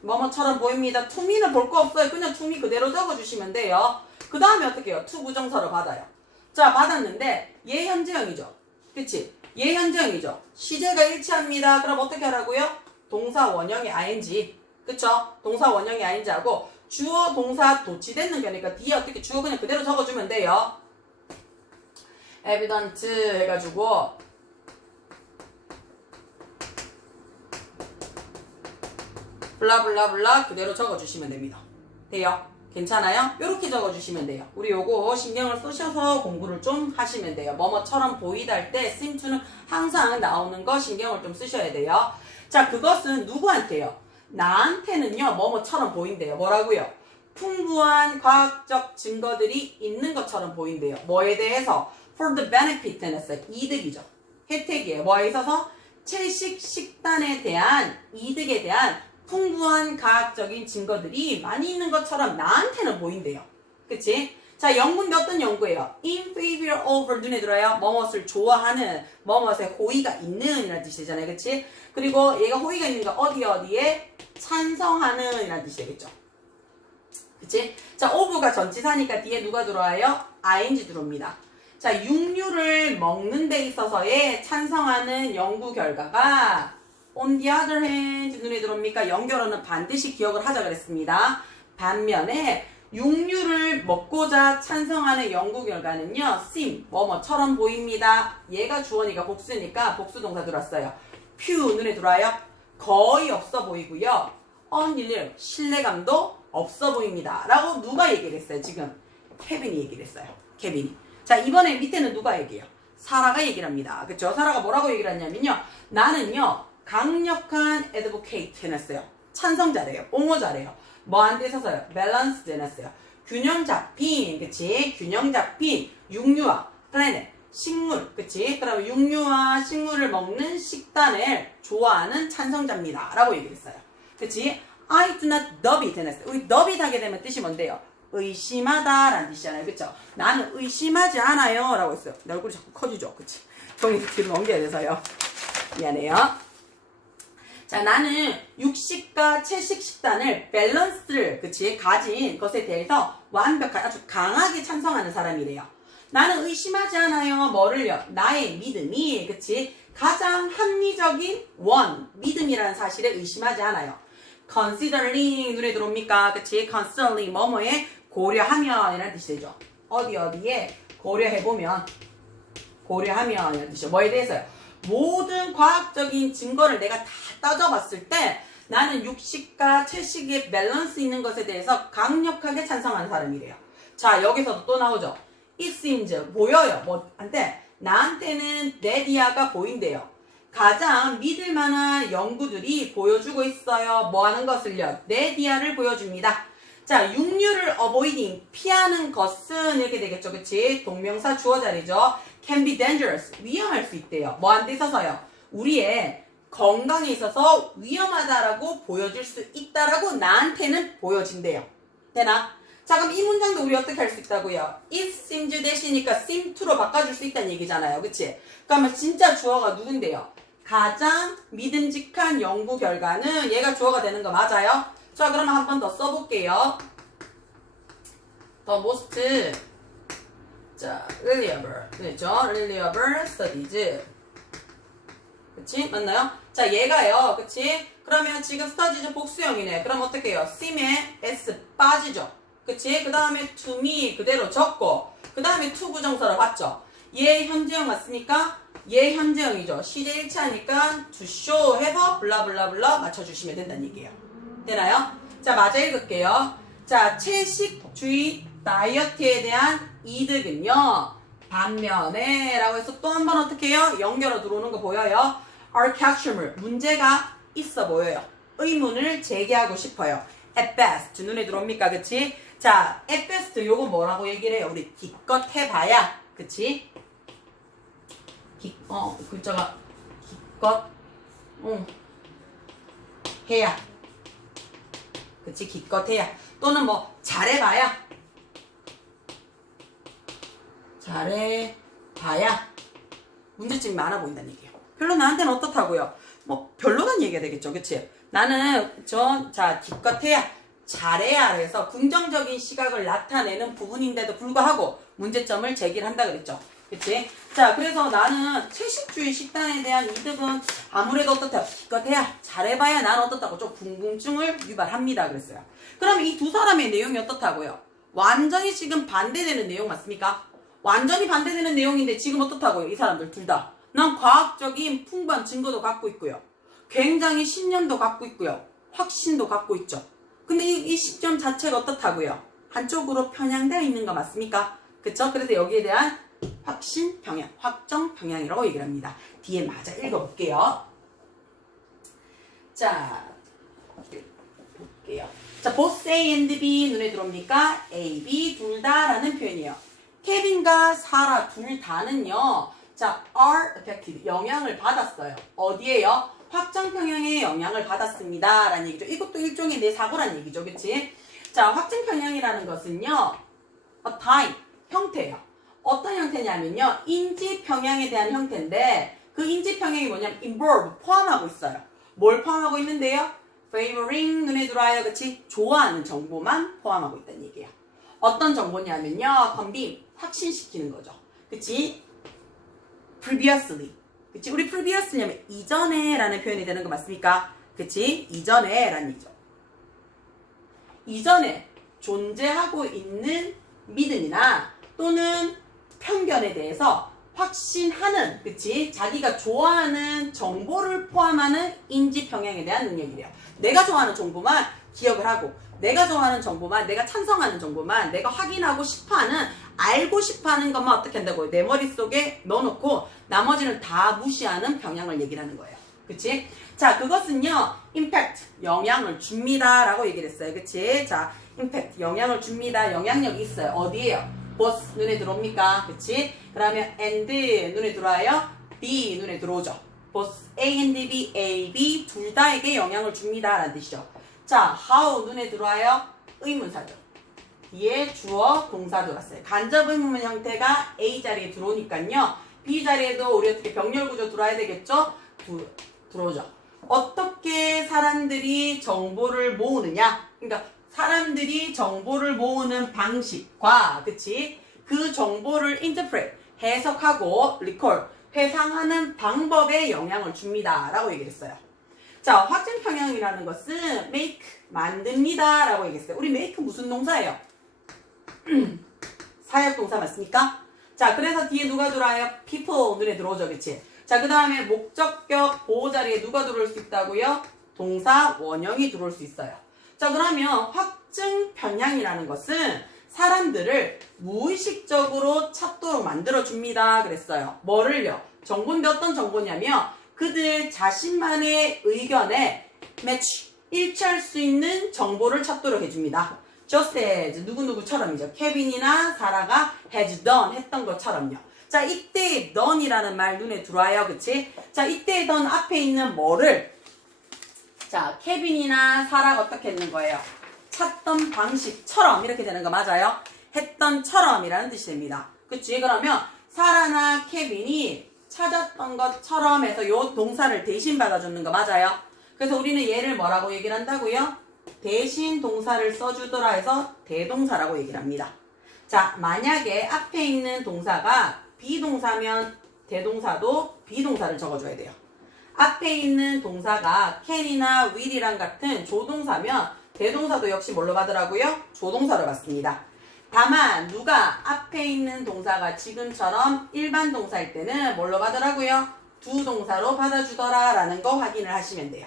뭐뭐처럼 보입니다. to me는 볼 거 없어요. 그냥 to me 그대로 적어주시면 돼요. 그 다음에 어떻게 해요? to 부정사로 받아요. 자, 받았는데 얘 현재형이죠. 그치? 얘 현재형이죠. 시제가 일치합니다. 그럼 어떻게 하라고요? 동사 원형이 ing. 그쵸? 동사 원형이 ing하고 주어 동사 도치되는 거니까 뒤에 어떻게 주어 그냥 그대로 적어주면 돼요. evident 해가지고 블라블라블라 그대로 적어주시면 됩니다. 돼요? 괜찮아요? 이렇게 적어주시면 돼요. 우리 요거 신경을 쓰셔서 공부를 좀 하시면 돼요. 뭐뭐처럼 보이다 할 때 seem to는 항상 나오는 거 신경을 좀 쓰셔야 돼요. 자, 그것은 누구한테요? 나한테는요 뭐뭐처럼 보인대요. 뭐라고요? 풍부한 과학적 증거들이 있는 것처럼 보인대요. 뭐에 대해서? for the benefit 했어요. 이득이죠. 혜택이에요. 뭐에 있어서? 채식 식단에 대한 이득에 대한 풍부한 과학적인 증거들이 많이 있는 것처럼 나한테는 보인대요. 그치? 자, 연구인데 어떤 연구예요? in favor of 눈에 들어요. 뭐뭇을 좋아하는, 뭐뭇에 호의가 있는 이라는 뜻이잖아요. 그치? 그리고 얘가 호의가 있는 거 어디에 찬성하는 이라는 뜻이 되겠죠. 그치? 자, of가 전치사니까 뒤에 누가 들어와요? ing 들어옵니다. 자, 육류를 먹는 데 있어서의 찬성하는 연구 결과가 on the other hand 눈에 들어옵니까? 연결어는 반드시 기억을 하자 그랬습니다. 반면에 육류를 먹고자 찬성하는 연구 결과는요. seem 뭐뭐처럼 보입니다. 얘가 주어니까 복수니까 복수동사 들어왔어요. few 눈에 들어와요. 거의 없어 보이고요. unreal 신뢰감도 없어 보입니다. 라고 누가 얘기를 했어요? 지금 케빈이 얘기를 했어요. 케빈이. 자, 이번에 밑에는 누가 얘기해요? 사라가 얘기를 합니다. 그쵸? 사라가 뭐라고 얘기를 했냐면요. 나는요. 강력한 advocate 해놨어요. 찬성자래요. 옹호자래요. 뭐한테 있어서요? balanced 해놨어요. 균형 잡힌, 그치? 균형 잡힌 육류와 planet, 식물, 그치? 그럼 육류와 식물을 먹는 식단을 좋아하는 찬성자입니다. 라고 얘기를 했어요. 그치? I do not dub it 해놨어요. 우리 dub it 하게 되면 뜻이 뭔데요? 의심하다 라는 뜻이잖아요. 그쵸? 나는 의심하지 않아요. 라고 했어요. 내 얼굴이 자꾸 커지죠. 그치? 종이 뒤로 넘겨야 돼서요. 미안해요. 자, 나는 육식과 채식 식단을 밸런스를 그치 가진 것에 대해서 완벽하게 아주 강하게 찬성하는 사람이래요. 나는 의심하지 않아요. 뭐를요? 나의 믿음이, 그치? 가장 합리적인 믿음이라는 사실에 의심하지 않아요. considering 눈에 들어옵니까? 그치? constantly 뭐뭐에 고려하면 이라는 뜻이 되죠. 어디에 고려해보면 이라는 뜻이죠. 뭐에 대해서요? 모든 과학적인 증거를 내가 다 따져봤을 때 나는 육식과 채식의 밸런스 있는 것에 대해서 강력하게 찬성하는 사람이래요. 자, 여기서도 또 나오죠. It seems 보여요. 뭐한테 나한테는 내 디아가 보인대요. 가장 믿을 만한 연구들이 보여주고 있어요. 뭐 하는 것을요? 내 디아를 보여줍니다. 자, 육류를 avoiding 피하는 것은 이렇게 되겠죠. 그치? 동명사 주어 자리죠. can be dangerous 위험할 수 있대요. 뭐한테 있어서요? 우리의 건강에 있어서 위험하다라고 보여줄 수 있다라고 나한테는 보여진대요. 되나? 자, 그럼 이 문장도 우리 어떻게 할 수 있다고요? It seems 대시니까 seem to로 바꿔줄 수 있다는 얘기잖아요. 그치? 그러면 진짜 주어가 누군데요? 가장 믿음직한 연구 결과는 얘가 주어가 되는 거 맞아요? 자, 그러면 한 번 더 써볼게요. The most 자, reliable 그렇죠? reliable studies 그치? 맞나요? 자, 얘가요. 그치? 그러면 지금 studies 복수형이네. 그럼 어떻게 해요? seem에 s 빠지죠. 그치? 그 다음에 to me 그대로 적고 그 다음에 to 부정사로 봤죠? 얘 현재형 맞습니까? 얘 현재형이죠. 시제 1차니까 to show 해서 블라블라블라 맞춰주시면 된다는 얘기예요. 되나요? 자, 맞아 읽을게요. 자, 채식주의 다이어트에 대한 이득은요. 반면에 라고 해서 또 한 번 어떻게 해요? 연결어 들어오는 거 보여요? are catch물 문제가 있어 보여요. 의문을 제기하고 싶어요. at best 눈에 들어옵니까? 그치? 자, at best 요거 뭐라고 얘기를 해요? 우리 기껏 해봐야 그치? 글자가 기껏 해야 그치? 기껏 해야 또는 뭐 잘해봐야 문제점이 많아 보인다는 얘기예요. 별로 나한테는 어떻다고요? 뭐 별로란 얘기가 되겠죠. 그치? 나는 기껏 해야 잘해야 해서 긍정적인 시각을 나타내는 부분인데도 불구하고 문제점을 제기를 한다 그랬죠. 그치? 자, 그래서 나는 채식주의 식단에 대한 이득은 아무래도 어떻다? 기껏 해야 잘해봐야 난 어떻다고 좀 궁금증을 유발합니다 그랬어요. 그럼 이 두 사람의 내용이 어떻다고요? 완전히 지금 반대되는 내용 맞습니까? 완전히 반대되는 내용인데 지금 어떻다고요? 이 사람들 둘 다. 난 과학적인 풍부한 증거도 갖고 있고요. 굉장히 신념도 갖고 있고요. 확신도 갖고 있죠. 근데 이 시점 자체가 어떻다고요? 한쪽으로 편향되어 있는 거 맞습니까? 그쵸? 그래서 여기에 대한 확신 평양, 확정 평양이라고 얘기를 합니다. 뒤에 맞아 읽어볼게요. 자, 볼게요. 자, both A and B 눈에 들어옵니까? A, B 둘 다라는 표현이에요. 케빈과 사라 둘 다는요. 자, are affected 영향을 받았어요. 어디에요? 확정 평양에 영향을 받았습니다. 라는 얘기죠. 이것도 일종의 내 사고란 얘기죠. 그치? 자, 확정 평양이라는 것은요. a type, 형태예요. 어떤 형태냐면요. 인지 평양에 대한 형태인데 그 인지 평양이 뭐냐면 involve, 포함하고 있어요. 뭘 포함하고 있는데요? favoring, 눈에 들어와요. 그치? 좋아하는 정보만 포함하고 있다는 얘기예요. 어떤 정보냐면요. convince, 확신시키는 거죠. 그치? previously. 그치? 우리 previously냐면 이전에 라는 표현이 되는 거 맞습니까? 그치? 이전에 라는 얘기죠. 이전에 존재하고 있는 믿음이나 또는 편견에 대해서 확신하는, 그치? 자기가 좋아하는 정보를 포함하는 인지 평양에 대한 능력이래요. 내가 좋아하는 정보만 기억을 하고, 내가 좋아하는 정보만, 내가 찬성하는 정보만, 내가 확인하고 싶어하는, 알고 싶어하는 것만 어떻게 한다고요? 내 머릿속에 넣어놓고 나머지는 다 무시하는 평양을 얘기를 하는 거예요. 그치? 자, 그것은요, impact, 영향을 줍니다 라고 얘기를 했어요. 그치? 자, impact, 영향을 줍니다. 영향력이 있어요. 어디에요? both 눈에 들어옵니까? 그치? 그러면 and 눈에 들어와요? B 눈에 들어오죠. both A and B, A, B 둘 다에게 영향을 줍니다 라는 뜻이죠. 자, how 눈에 들어와요? 의문사죠. 뒤에 주어 동사 들어갔어요. 간접 의문문 형태가 A 자리에 들어오니까요. B 자리에도 우리 어떻게 병렬 구조 들어와야 되겠죠? 들어오죠. 어떻게 사람들이 정보를 모으느냐? 그러니까 사람들이 정보를 모으는 방식과, 그치? 그 정보를 interpret, 해석하고 recall, 회상하는 방법에 영향을 줍니다. 라고 얘기를 했어요. 자, 확증평형이라는 것은 make, 만듭니다. 라고 얘기했어요. 우리 make 무슨 동사예요? 사역동사 맞습니까? 자, 그래서 뒤에 누가 들어와요? people 눈에 들어오죠. 그치? 자, 그 다음에 목적격 보호자리에 누가 들어올 수 있다고요? 동사 원형이 들어올 수 있어요. 자, 그러면 확증평형이라는 것은 사람들을 무의식적으로 찾도록 만들어줍니다. 그랬어요. 뭐를요? 정보인데 어떤 정보냐면 그들 자신만의 의견에 매치, 일치할 수 있는 정보를 찾도록 해줍니다. Just as 누구누구처럼이죠. 케빈이나 사라가 has done 했던 것처럼요. 자, 이때 done이라는 말 눈에 들어와요. 그치? 자, 이때 done 앞에 있는 뭐를 자, 케빈이나 사라가 어떻게 했는 거예요? 찾던 방식처럼 이렇게 되는 거 맞아요? 했던처럼이라는 뜻이 됩니다. 그치? 그러면 사라나 케빈이 찾았던 것처럼 해서 요 동사를 대신 받아주는 거 맞아요? 그래서 우리는 얘를 뭐라고 얘기를 한다고요? 대신 동사를 써주더라 해서 대동사라고 얘기를 합니다. 자, 만약에 앞에 있는 동사가 비동사면 대동사도 비동사를 적어줘야 돼요. 앞에 있는 동사가 can이나 will이랑 같은 조동사면 대동사도 역시 뭘로 가더라고요? 조동사로 갔습니다. 다만 누가 앞에 있는 동사가 지금처럼 일반 동사일 때는 뭘로 가더라고요? 두 동사로 받아주더라 라는 거 확인을 하시면 돼요.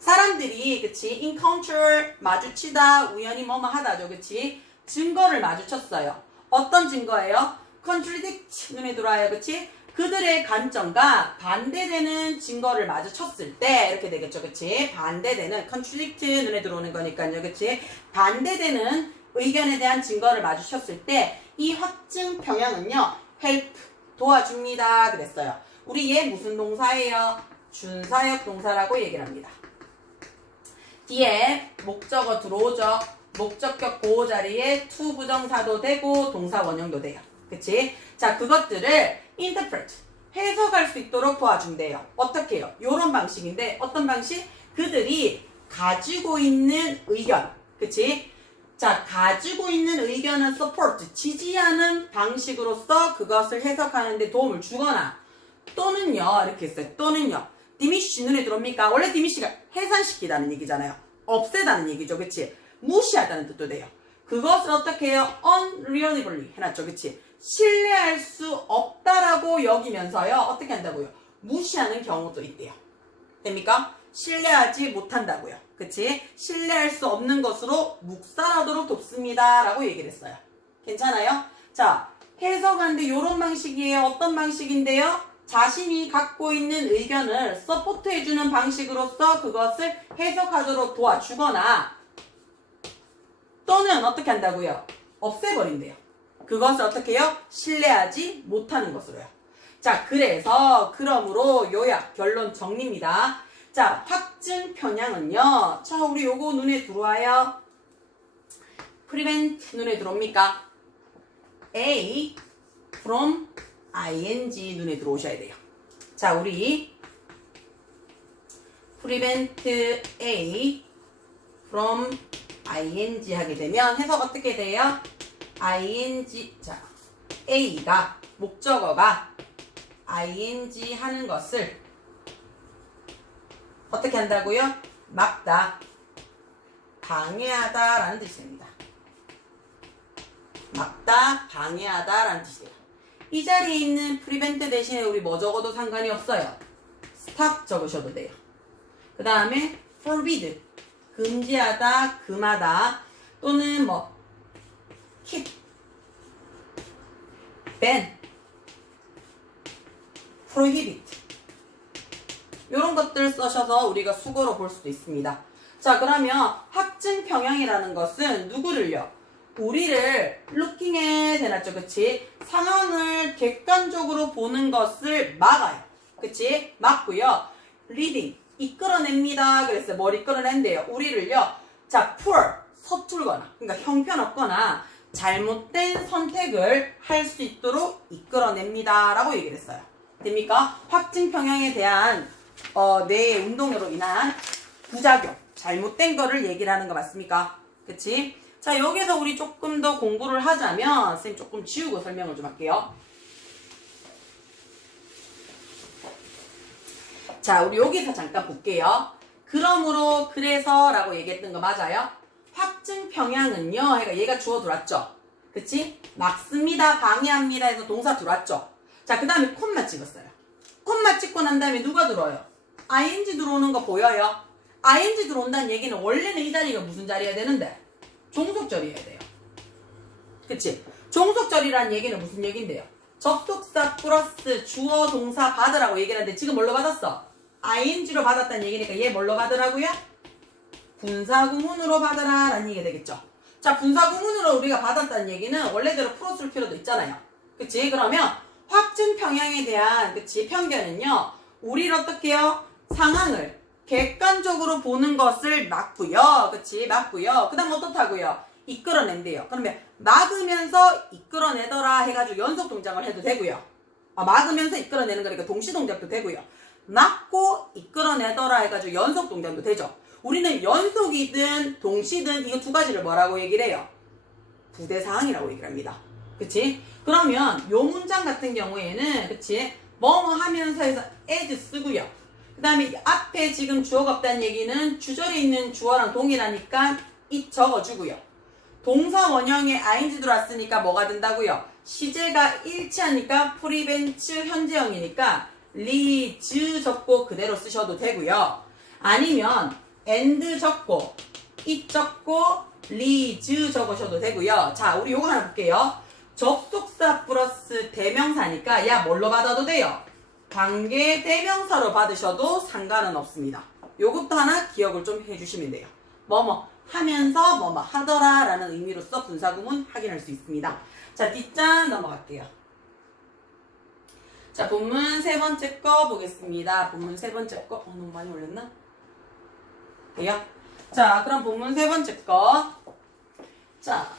사람들이 그치 encounter 마주치다 우연히 뭐뭐 하다죠. 그치 증거를 마주쳤어요. 어떤 증거예요? contradict 눈에 들어와요. 그치 그들의 관점과 반대되는 증거를 마주쳤을 때 이렇게 되겠죠. 그치 반대되는 contradict 눈에 들어오는 거니까요. 그치 반대되는 의견에 대한 증거를 마주쳤을 때 이 확증 평형은요 help 도와줍니다 그랬어요. 우리 얘 무슨 동사예요? 준사역 동사라고 얘기를 합니다. 뒤에 목적어 들어오죠. 목적격 보호 자리에 to 부정사도 되고 동사 원형도 돼요. 그치? 자, 그것들을 interpret, 해석할 수 있도록 도와준대요. 어떻게 해요? 요런 방식인데 어떤 방식? 그들이 가지고 있는 의견. 그치? 자, 가지고 있는 의견은 support, 지지하는 방식으로서 그것을 해석하는 데 도움을 주거나 또는요, 이렇게 했어요. 또는요. diminish 눈에 들어옵니까? 원래 diminish가 해산시키다는 얘기잖아요. 없애다는 얘기죠. 그치? 무시하다는 뜻도 돼요. 그것을 어떻게 해요? unreliably 해놨죠. 그치? 신뢰할 수 없다라고 여기면서요. 어떻게 한다고요? 무시하는 경우도 있대요. 됩니까? 신뢰하지 못한다고요. 그치? 신뢰할 수 없는 것으로 묵살하도록 돕습니다. 라고 얘기를 했어요. 괜찮아요? 자, 해석하는데 요런 방식이에요. 어떤 방식인데요? 자신이 갖고 있는 의견을 서포트해주는 방식으로서 그것을 해석하도록 도와주거나 또는 어떻게 한다고요? 없애버린대요. 그것을 어떻게 해요? 신뢰하지 못하는 것으로요. 자, 그러므로 요약, 결론 정리입니다. 자, 확증 편향은요. 자, 우리 요거 눈에 들어와요. prevent 눈에 들어옵니까? A from ing 눈에 들어오셔야 돼요. 자, 우리 prevent A from ing 하게 되면 해석 어떻게 돼요? ing 자 A가 목적어가 ing 하는 것을 어떻게 한다고요? 막다, 방해하다 라는 뜻입니다. 막다, 방해하다 라는 뜻이에요. 이 자리에 있는 prevent 대신에 우리 뭐 적어도 상관이 없어요. stop 적으셔도 돼요. 그 다음에 forbid 금지하다, 금하다 또는 뭐 keep, ban, prohibit 이런 것들 써셔서 우리가 수거로 볼 수도 있습니다. 자, 그러면 확증 평형이라는 것은 누구를요? 우리를 looking at 해놨죠. 그치? 상황을 객관적으로 보는 것을 막아요. 그치? 막고요. leading 이끌어냅니다. 그랬어요. 뭘 이끌어낸대요? 우리를요. 자, poor 서툴거나 그러니까 형편없거나 잘못된 선택을 할 수 있도록 이끌어냅니다. 라고 얘기를 했어요. 됩니까? 확증 평형에 대한 뇌의 운동으로 인한 부작용, 잘못된 거를 얘기를 하는 거 맞습니까? 그치? 자, 자, 여기서 우리 조금 더 공부를 하자면 선생님 조금 지우고 설명을 좀 할게요. 자, 우리 여기서 잠깐 볼게요. 그러므로 그래서 라고 얘기했던 거 맞아요? 확증 평양은요, 그러니까 얘가 주어 들어왔죠. 그치? 막습니다, 방해합니다 해서 동사 들어왔죠. 자, 그 다음에 콤마 찍었어요. 콤마 찍고 난 다음에 누가 들어와요? ing 들어오는 거 보여요? ing 들어온다는 얘기는 원래는 이 자리가 무슨 자리여야 되는데? 종속절이어야 돼요. 그치? 종속절이라는 얘기는 무슨 얘기인데요? 접속사 플러스 주어 동사 받으라고 얘기를 하는데 지금 뭘로 받았어? ing로 받았다는 얘기니까 얘 뭘로 받으라고요? 분사구문으로 받아라 라는 얘기가 되겠죠. 자, 분사구문으로 우리가 받았다는 얘기는 원래대로 풀어줄 필요도 있잖아요. 그치? 그러면 확증 평양에 대한 그치 편견은요, 우리를 어떻게 해요? 상황을 객관적으로 보는 것을 막고요. 그치? 막고요. 그 다음 어떻다고요? 이끌어낸대요. 그러면 막으면서 이끌어내더라 해가지고 연속 동작을 해도 되고요. 막으면서 이끌어내는 거니까 동시 동작도 되고요. 막고 이끌어내더라 해가지고 연속 동작도 되죠. 우리는 연속이든 동시든 이거 두 가지를 뭐라고 얘기를 해요? 부대사항이라고 얘기를 합니다. 그치? 그러면 요 문장 같은 경우에는 그치? 뭐뭐 하면서 해서 as 쓰고요. 그 다음에 앞에 지금 주어가 없다는 얘기는 주절에 있는 주어랑 동일하니까 it 적어주고요. 동사 원형에 ing 들어왔으니까 뭐가 된다고요? 시제가 일치하니까 prevent 현재형이니까 leads 적고 그대로 쓰셔도 되고요. 아니면 and 적고 it 적고 leads 적으셔도 되고요. 자, 우리 요거 하나 볼게요. 접속사 플러스 대명사니까 야 뭘로 받아도 돼요? 관계 대명사로 받으셔도 상관은 없습니다. 요것도 하나 기억을 좀 해주시면 돼요. 뭐뭐 하면서 뭐뭐 하더라 라는 의미로서 분사구문 확인할 수 있습니다. 자, 뒷장 넘어갈게요. 자, 본문 세 번째 거 보겠습니다. 본문 세 번째 거 너무 많이 올렸나? 돼요? 자, 그럼 본문 세 번째 거. 자,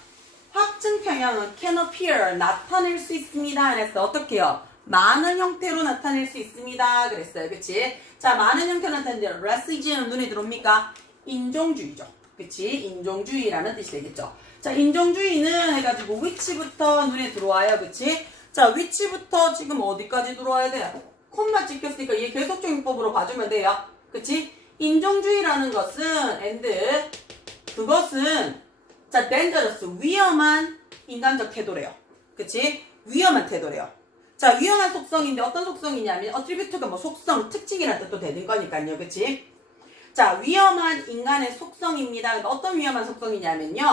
확증 평양은 can appear 나타낼 수 있습니다. 그래서 어떻게 해요? 많은 형태로 나타낼 수 있습니다. 그랬어요. 그치? 자, 많은 형태로 나타내는데 racism 눈에 들어옵니까? 인종주의죠. 그치? 인종주의라는 뜻이 되겠죠. 자, 인종주의는 해가지고 which부터 눈에 들어와요. 그치? 자, which부터 지금 어디까지 들어와야 돼요? 콤마 찍혔으니까 얘 계속적용법으로 봐주면 돼요. 그치? 인종주의라는 것은 and 그것은 자, dangerous 위험한 인간적 태도래요. 그치? 위험한 태도래요. 자, 위험한 속성인데 어떤 속성이냐면 attribute가 뭐 속성, 특징이라는 뜻도 되는 거니까요. 그치? 자, 위험한 인간의 속성입니다. 어떤 위험한 속성이냐면요.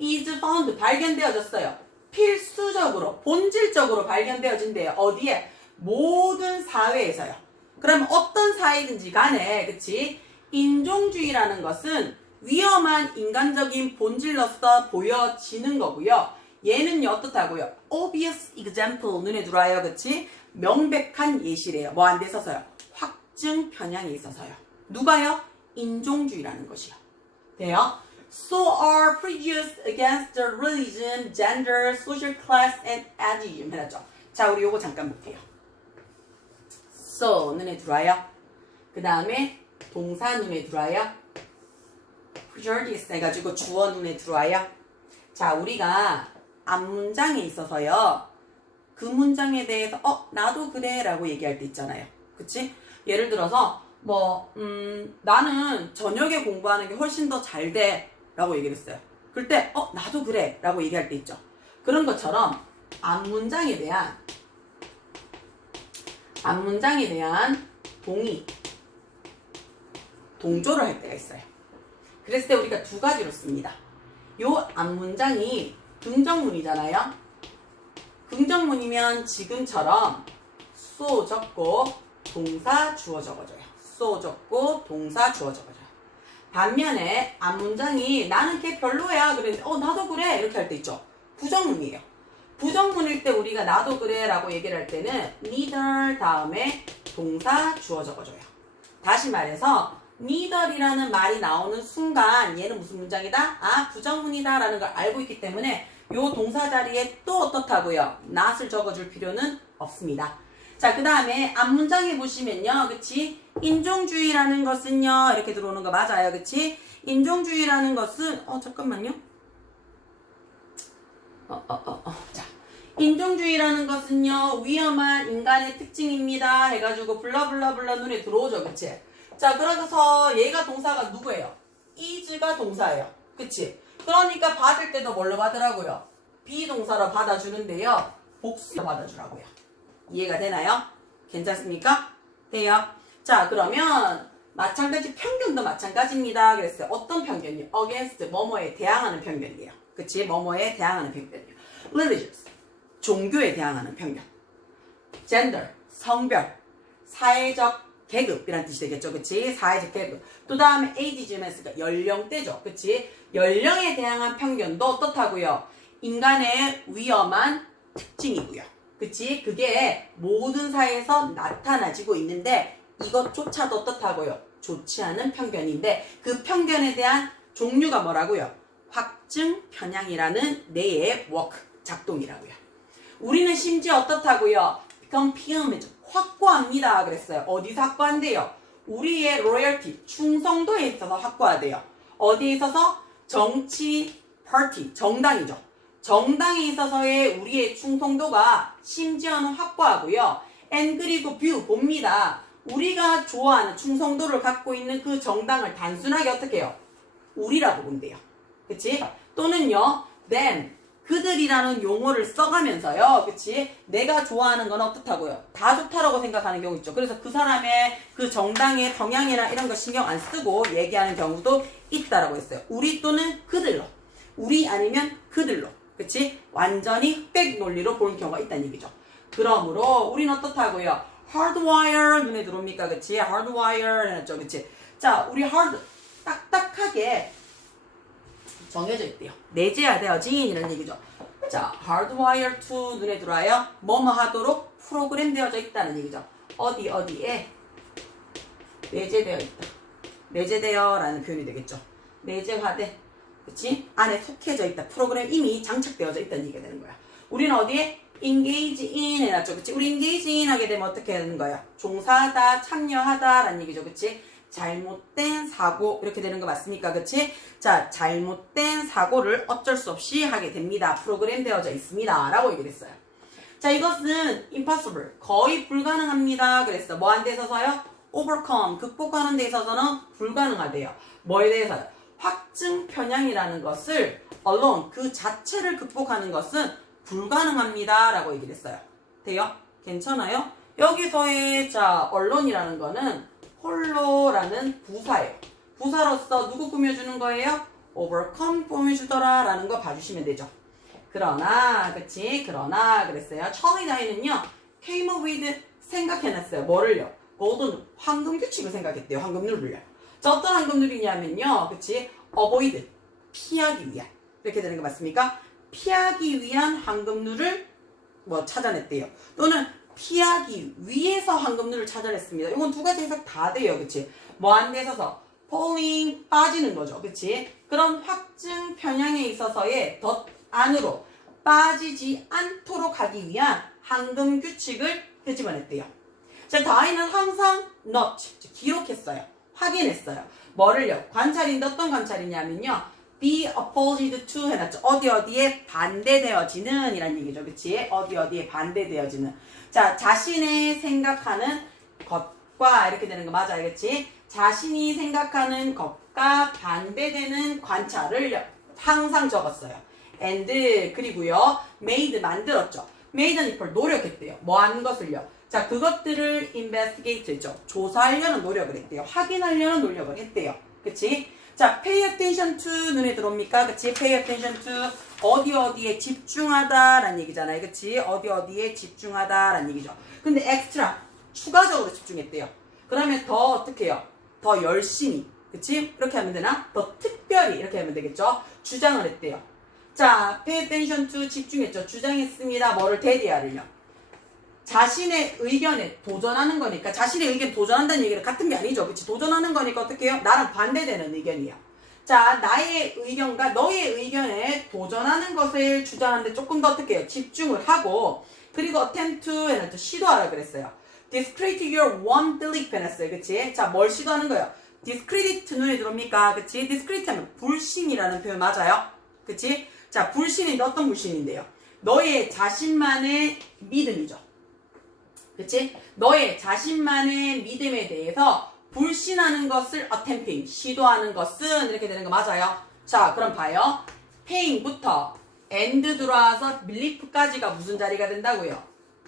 is found 발견되어졌어요. 필수적으로, 본질적으로 발견되어진대요. 어디에? 모든 사회에서요. 그럼 어떤 사회든지 간에, 그치? 인종주의라는 것은 위험한 인간적인 본질로서 보여지는 거고요. 얘는요, 어떻다고요? obvious example, 눈에 들어와요. 그치? 명백한 예시래요. 뭐 안 돼 있어서요? 확증 편향에 있어서요. 누가요? 인종주의라는 것이요. 돼요? So are prejudiced against the religion, gender, social class, and ageism. 해놨죠? 자, 우리 요거 잠깐 볼게요. So, 눈에 들어와요. 그 다음에 동사 눈에 들어와요. prejudice 해가지고 주어 눈에 들어와요. 자, 우리가 앞문장에 있어서요. 그 문장에 대해서 나도 그래 라고 얘기할 때 있잖아요. 그치? 예를 들어서 나는 저녁에 공부하는 게 훨씬 더 잘 돼 라고 얘기를 했어요. 그럴 때 나도 그래 라고 얘기할 때 있죠. 그런 것처럼 앞문장에 대한 동의, 동조를 할 때가 있어요. 그랬을 때 우리가 두 가지로 씁니다. 요 앞문장이 긍정문이잖아요. 긍정문이면 지금처럼 so 적고 동사 주어 적어줘요. so 적고 동사 주어 적어줘요. 반면에 앞문장이 나는 걔 별로야 그랬는데 나도 그래 이렇게 할 때 있죠. 부정문이에요. 부정문일 때 우리가 나도 그래 라고 얘기를 할 때는 neither 다음에 동사 주어 적어줘요. 다시 말해서 neither이라는 말이 나오는 순간 얘는 무슨 문장이다? 부정문이다 라는 걸 알고 있기 때문에 요 동사 자리에 또 어떻다고요? not을 적어줄 필요는 없습니다. 자, 그 다음에 앞문장에 보시면요. 그치? 인종주의라는 것은요. 이렇게 들어오는 거 맞아요. 그치? 인종주의라는 것은 잠깐만요. 자, 인종주의라는 것은요, 위험한 인간의 특징입니다. 해가지고 블라블라블라 눈에 들어오죠, 그치? 자, 그래서 얘가 동사가 누구예요? is가 동사예요. 그치? 그러니까 받을 때도 뭘로 받으라고요? 비동사로 받아주는데요. 복수로 받아주라고요. 이해가 되나요? 괜찮습니까? 돼요? 자, 그러면 마찬가지 편견도 마찬가지입니다. 그랬어요. 어떤 편견이요? against, 뭐뭐에 대항하는 편견이에요. 그치? 뭐뭐에 대항하는 편견이에요. religious, 종교에 대항하는 편견. gender, 성별, 사회적 계급이란 뜻이 되겠죠. 그치? 사회적 계급. 또 다음에 ageism 했으니까 연령대죠. 그치? 연령에 대항한 편견도 어떻다고요? 인간의 위험한 특징이고요. 그치? 그게 모든 사회에서 나타나지고 있는데 이것조차도 어떻다고요? 좋지 않은 편견인데 그 편견에 대한 종류가 뭐라고요? 확증 편향이라는 뇌의 워크, 작동이라고요. 우리는 심지어 어떻다고요? become pyramid, 확고합니다. 그랬어요. 어디서 확고한데요? 우리의 로열티, 충성도에 있어서 확고하대요. 어디에 있어서? 정치, 파티, 정당이죠. 정당에 있어서의 우리의 충성도가 심지어는 확고하고요. and 그리고 view, 봅니다. 우리가 좋아하는 충성도를 갖고 있는 그 정당을 단순하게 어떻게 해요? 우리라고 본대요. 그치? 또는요, them, 그들이라는 용어를 써가면서요. 그치? 내가 좋아하는 건 어떻다고요? 다 좋다라고 생각하는 경우 있죠. 그래서 그 사람의 그 정당의 성향이나 이런 거 신경 안 쓰고 얘기하는 경우도 있다라고 했어요. 우리 또는 그들로. 우리 아니면 그들로. 그치? 완전히 흑백 논리로 보는 경우가 있다는 얘기죠. 그러므로 우리는 어떻다고요? hardwire 눈에 들어옵니까? 그치? hardwire 했죠. 그치? 자, 우리 hard 딱딱하게 정해져 있대요. 내재화되어진 이런 얘기죠. 자, hardwire to 눈에 들어와요. 뭐뭐 하도록 프로그램되어져 있다는 얘기죠. 어디에 내재되어 있다. 내재되어 라는 표현이 되겠죠. 내재화돼. 그치? 안에 속해져 있다. 프로그램 이미 장착되어져 있다는 얘기가 되는 거야. 우리는 어디에? engage in 해놨죠. 그치? 우리 engage in 하게 되면 어떻게 되는 거야? 종사하다, 참여하다 라는 얘기죠. 그치? 잘못된 사고 이렇게 되는 거 맞습니까? 그치? 자, 잘못된 사고를 어쩔 수 없이 하게 됩니다. 프로그램 되어져 있습니다. 라고 얘기를 했어요. 자, 이것은 impossible, 거의 불가능합니다. 그랬어. 뭐한 데 있어서요? overcome, 극복하는 데 있어서는 불가능하대요. 뭐에 대해서요? 확증 편향이라는 것을 alone, 그 자체를 극복하는 것은 불가능합니다. 라고 얘기를 했어요. 돼요? 괜찮아요? 여기서의 자, 언론이라는 거는 홀로라는 부사예요. 부사로서 누구 꾸며주는 거예요? overcome 꾸며주더라 라는 거 봐주시면 되죠. 그러나, 그치? 그러나, 그랬어요. 찰리 다이는요, came up with 생각해놨어요. 뭐를요? golden, 황금 규칙을 생각했대요. 황금 룰을요. 자, 어떤 황금 룰이냐면요, 그치? avoid, 피하기 위한. 이렇게 되는 거 맞습니까? 피하기 위한 황금 룰을 뭐 찾아냈대요. 또는 피하기 위해서 황금률을 찾아냈습니다. 이건 두 가지 해석 다 돼요. 그치? 뭐 안 돼 있어서 falling, 빠지는 거죠. 그치? 그런 확증 편향에 있어서의 덧 안으로 빠지지 않도록 하기 위한 황금 규칙을 끄집어냈대요. 자, 다이는 항상 note, 기록했어요. 확인했어요. 뭐를요? 관찰인데 어떤 관찰이냐면요. be opposed to 해놨죠. 어디에 반대되어지는 이란 얘기죠. 그치? 어디에 반대되어지는. 자, 자신의 생각하는 것과 이렇게 되는 거 맞아요. 그치? 자신이 생각하는 것과 반대되는 관찰을 항상 적었어요. and 그리고요. made 만들었죠. made는 equal 노력했대요. 뭐 하는 것을요? 자, 그것들을 investigate 했죠. 조사하려는 노력을 했대요. 확인하려는 노력을 했대요. 그치? 자, pay attention to 눈에 들어옵니까? 그치? pay attention to 어디에 집중하다라는 얘기잖아요. 그치? 어디에 집중하다라는 얘기죠. 근데 extra 추가적으로 집중했대요. 그러면 더 어떻게 해요? 더 열심히. 그치? 이렇게 하면 되나? 더 특별히 이렇게 하면 되겠죠? 주장을 했대요. 자, pay attention to 집중했죠. 주장했습니다. 뭐를? 대디아를요. 자신의 의견에 도전하는 거니까 자신의 의견에 도전한다는 얘기는 같은 게 아니죠. 그치? 도전하는 거니까 어떻게 해요? 나랑 반대되는 의견이에요. 자, 나의 의견과 너의 의견에 도전하는 것을 주장하는데 조금 더 어떻게 해요? 집중을 하고 그리고 attempt to 해놨죠. 시도하라 그랬어요. discredit your one belief 해놨어요. 그치? 자, 뭘 시도하는 거예요? discredit 눈에 들어옵니까? 그치? discredit 하면 불신이라는 표현 맞아요? 그치? 자, 불신인데 어떤 불신인데요? 너의 자신만의 믿음이죠. 그치? 너의 자신만의 믿음에 대해서 불신하는 것을 attempting, 시도하는 것은 이렇게 되는 거 맞아요? 자, 그럼 봐요. paying부터 and 들어와서 belief까지가 무슨 자리가 된다고요?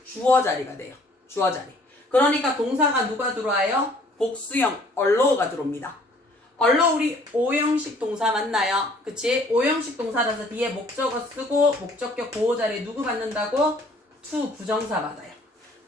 주어 자리가 돼요. 주어 자리. 그러니까 동사가 누가 들어와요? 복수형 allow가 들어옵니다. allow 우리 오형식 동사 맞나요? 그치? 오형식 동사라서 뒤에 목적어 쓰고 목적격 보호 자리에 누구 받는다고? to 부정사 받아요.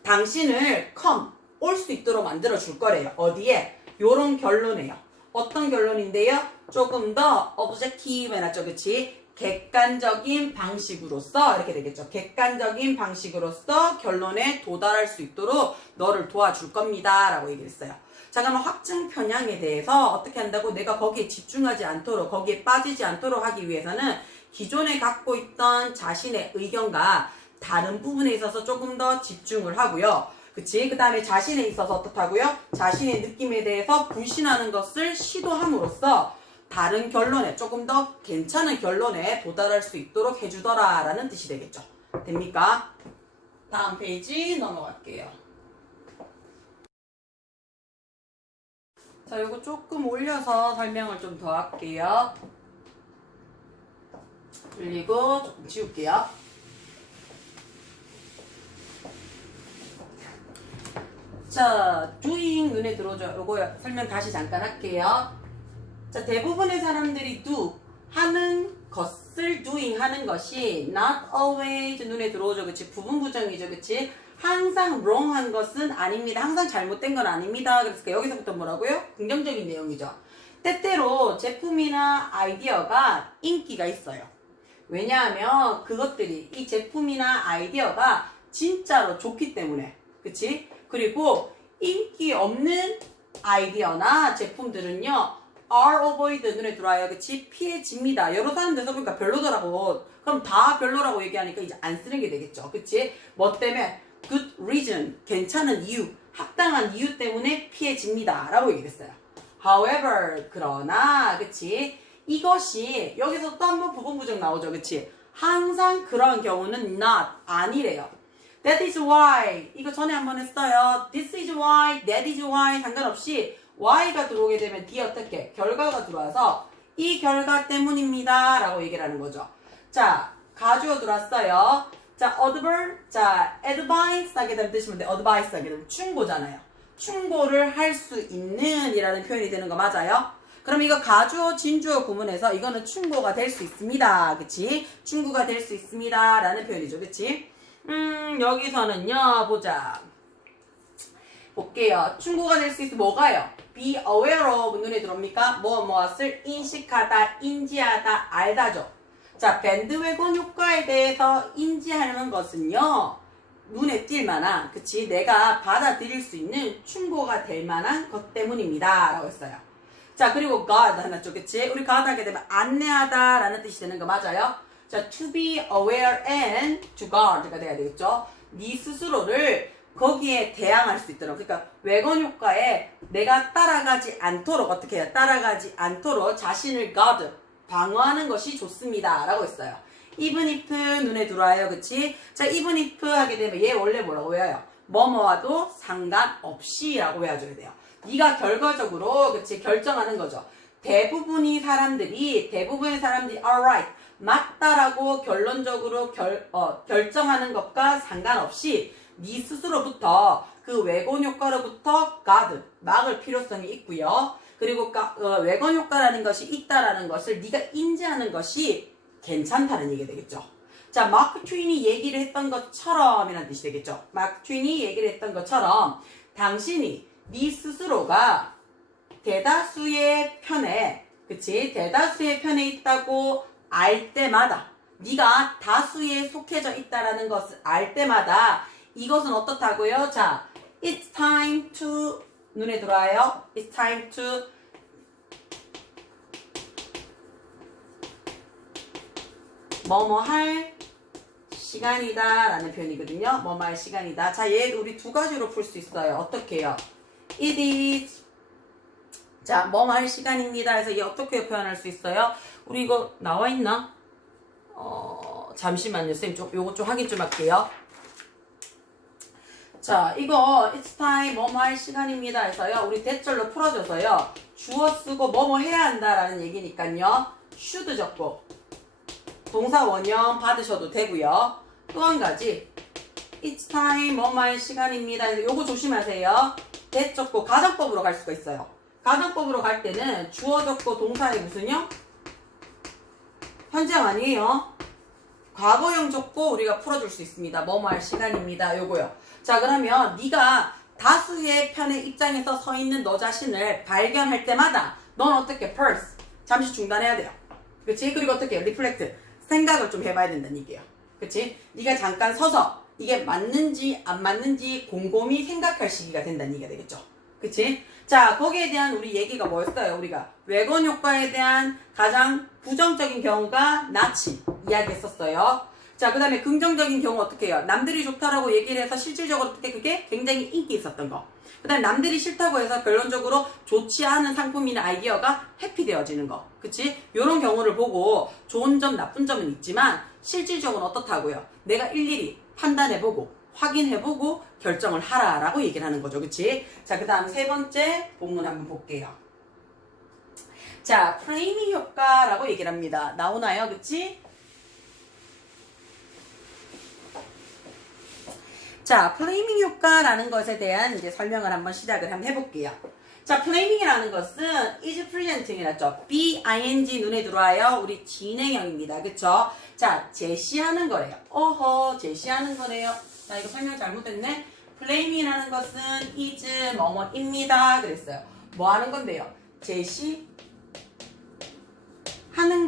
당신을 come, 올 수 있도록 만들어 줄 거래요. 어디에? 요런 결론이에요. 어떤 결론인데요? 조금 더 objective 해놨죠. 그치? 객관적인 방식으로서 이렇게 되겠죠. 객관적인 방식으로서 결론에 도달할 수 있도록 너를 도와줄 겁니다. 라고 얘기했어요. 자, 그러면 확증 편향에 대해서 어떻게 한다고? 내가 거기에 집중하지 않도록, 거기에 빠지지 않도록 하기 위해서는 기존에 갖고 있던 자신의 의견과 다른 부분에 있어서 조금 더 집중을 하고요. 그치? 그 다음에 자신에 있어서 어떻다고요? 자신의 느낌에 대해서 불신하는 것을 시도함으로써 다른 결론에, 조금 더 괜찮은 결론에 도달할 수 있도록 해주더라 라는 뜻이 되겠죠. 됩니까? 다음 페이지 넘어갈게요. 자, 요거 조금 올려서 설명을 좀 더 할게요. 그리고 조금 지울게요. 자, doing 눈에 들어오죠. 요거 설명 다시 잠깐 할게요. 자, 대부분의 사람들이 do 하는 것을 doing 하는 것이 not always 눈에 들어오죠. 그치? 부분 부정이죠. 그치? 항상 wrong 한 것은 아닙니다. 항상 잘못된 건 아닙니다. 그래서 여기서부터 뭐라고요? 긍정적인 내용이죠. 때때로 제품이나 아이디어가 인기가 있어요. 왜냐하면 그것들이 이 제품이나 아이디어가 진짜로 좋기 때문에. 그치? 그리고 인기 없는 아이디어나 제품들은요, are avoided 눈에 들어와요. 그치? 피해집니다. 여러 사람들 써보니까 별로더라고. 그럼 다 별로라고 얘기하니까 이제 안 쓰는 게 되겠죠. 그치? 뭐 때문에? good reason. 괜찮은 이유. 합당한 이유 때문에 피해집니다. 라고 얘기했어요. however. 그러나. 그치? 이것이 여기서 또 한 번 부분 부정 나오죠. 그치? 항상 그런 경우는 not. 아니래요. That is why. 이거 전에 한번 했어요. This is why. That is why. 상관없이 Y가 들어오게 되면 뒤에 어떻게? 결과가 들어와서 이 결과 때문입니다. 라고 얘기를 하는 거죠. 자, 가주어 들어왔어요. 자, 자, advice 하게 되면 뜻이 뭔데? advice 하게 되면 충고잖아요. 충고를 할 수 있는 이라는 표현이 되는 거 맞아요? 그럼 이거 가주어, 진주어 구문에서 이거는 충고가 될 수 있습니다. 그치? 충고가 될 수 있습니다. 라는 표현이죠. 그치? 여기서는요, 보자. 볼게요. 충고가 될 수 있어. 뭐가요? be aware of 눈에 들어옵니까? 무엇을 인식하다, 인지하다, 알다죠. 자, 밴드웨건 효과에 대해서 인지하는 것은요, 눈에 띌 만한, 그치? 내가 받아들일 수 있는 충고가 될 만한 것 때문입니다. 라고 했어요. 자, 그리고 guard 하나죠. 그치? 우리 guard 하게 되면 안내하다 라는 뜻이 되는 거 맞아요? 자, to be aware and to guard가 돼야 되겠죠? 네 스스로를 거기에 대항할 수 있도록. 그러니까 외건 효과에 내가 따라가지 않도록 어떻게 해요? 따라가지 않도록 자신을 guard, 방어하는 것이 좋습니다. 라고 했어요. even if 눈에 들어와요. 그치? 자, even if 하게 되면 얘 원래 뭐라고 외워요? 뭐뭐와도 상관없이 라고 외워줘야 돼요. 네가 결과적으로 그치? 결정하는 거죠. 대부분의 사람들이 alright, 맞다라고 결론적으로 결정하는 것과 상관없이 네 스스로부터 그 외건 효과로부터 guard, 막을 필요성이 있고요. 그리고 외건 효과라는 것이 있다라는 것을 네가 인지하는 것이 괜찮다는 얘기가 되겠죠. 자, 마크 트윈이 얘기를 했던 것처럼 이라는 뜻이 되겠죠. 마크 트윈이 얘기를 했던 것처럼 당신이 네 스스로가 대다수의 편에, 그치? 대다수의 편에 있다고 알 때마다, 네가 다수에 속해져 있다라는 것을 알 때마다 이것은 어떻다고요? 자, it's time to 눈에 들어와요. It's time to 뭐뭐 할 시간이다 라는 표현이거든요. 뭐뭐 할 시간이다. 자, 얘 우리 두 가지로 풀 수 있어요. 어떻게 해요? It is 자, 뭐뭐 할 시간입니다. 그래서 얘 어떻게 표현할 수 있어요? 우리 이거 나와 있나? 잠시만요. 선생님 요거 좀 확인 좀 할게요. 자, 이거 it's time 뭐뭐 할 시간입니다 해서요. 우리 대절로 풀어줘서요. 주어 쓰고 뭐뭐 해야 한다라는 얘기니까요. should 적고 동사 원형 받으셔도 되고요. 또 한 가지 it's time 뭐뭐 할 시간입니다. 요거 조심하세요. that 적고 가정법으로 갈 수가 있어요. 가정법으로 갈 때는 주어 적고 동사의 무슨요? 현재형 아니에요. 과거형 적고 우리가 풀어줄 수 있습니다. 뭐뭐 할 시간입니다. 요거요. 자, 그러면 네가 다수의 편의 입장에서 서 있는 너 자신을 발견할 때마다 넌 어떻게 pause 잠시 중단해야 돼요. 그치? 그리고 어떻게 reflect 생각을 좀 해봐야 된다는 얘기예요. 그치? 네가 잠깐 서서 이게 맞는지 안 맞는지 곰곰이 생각할 시기가 된다는 얘기가 되겠죠. 그치? 자, 거기에 대한 우리 얘기가 뭐였어요? 우리가 외건 효과에 대한 가장 부정적인 경우가 나치 이야기했었어요. 자, 그 다음에 긍정적인 경우 어떻게 해요? 남들이 좋다라고 얘기를 해서 실질적으로 어떻게 그게 굉장히 인기 있었던 거. 그 다음에 남들이 싫다고 해서 결론적으로 좋지 않은 상품이나 아이디어가 해피되어지는 거. 그치? 요런 경우를 보고 좋은 점, 나쁜 점은 있지만 실질적으로 어떻다고요? 내가 일일이 판단해보고 확인해보고 결정을 하라라고 얘기를 하는 거죠. 그치? 자, 그 다음 세 번째 본문 한번 볼게요. 자, 프레이밍 효과라고 얘기를 합니다. 나오나요? 그치? 자, 플레이밍 효과라는 것에 대한 이제 설명을 한번 시작을 한번 해볼게요. 자, 플레이밍이라는 것은 is presenting이랬죠. B-I-N-G 눈에 들어와요. 우리 진행형입니다. 그쵸? 자, 제시하는 거래요. 어허, 제시하는 거래요. 자, 이거 설명 잘못했네. 플레이밍이라는 것은 is 뭐뭐입니다. 그랬어요. 뭐 하는 건데요? 제시하는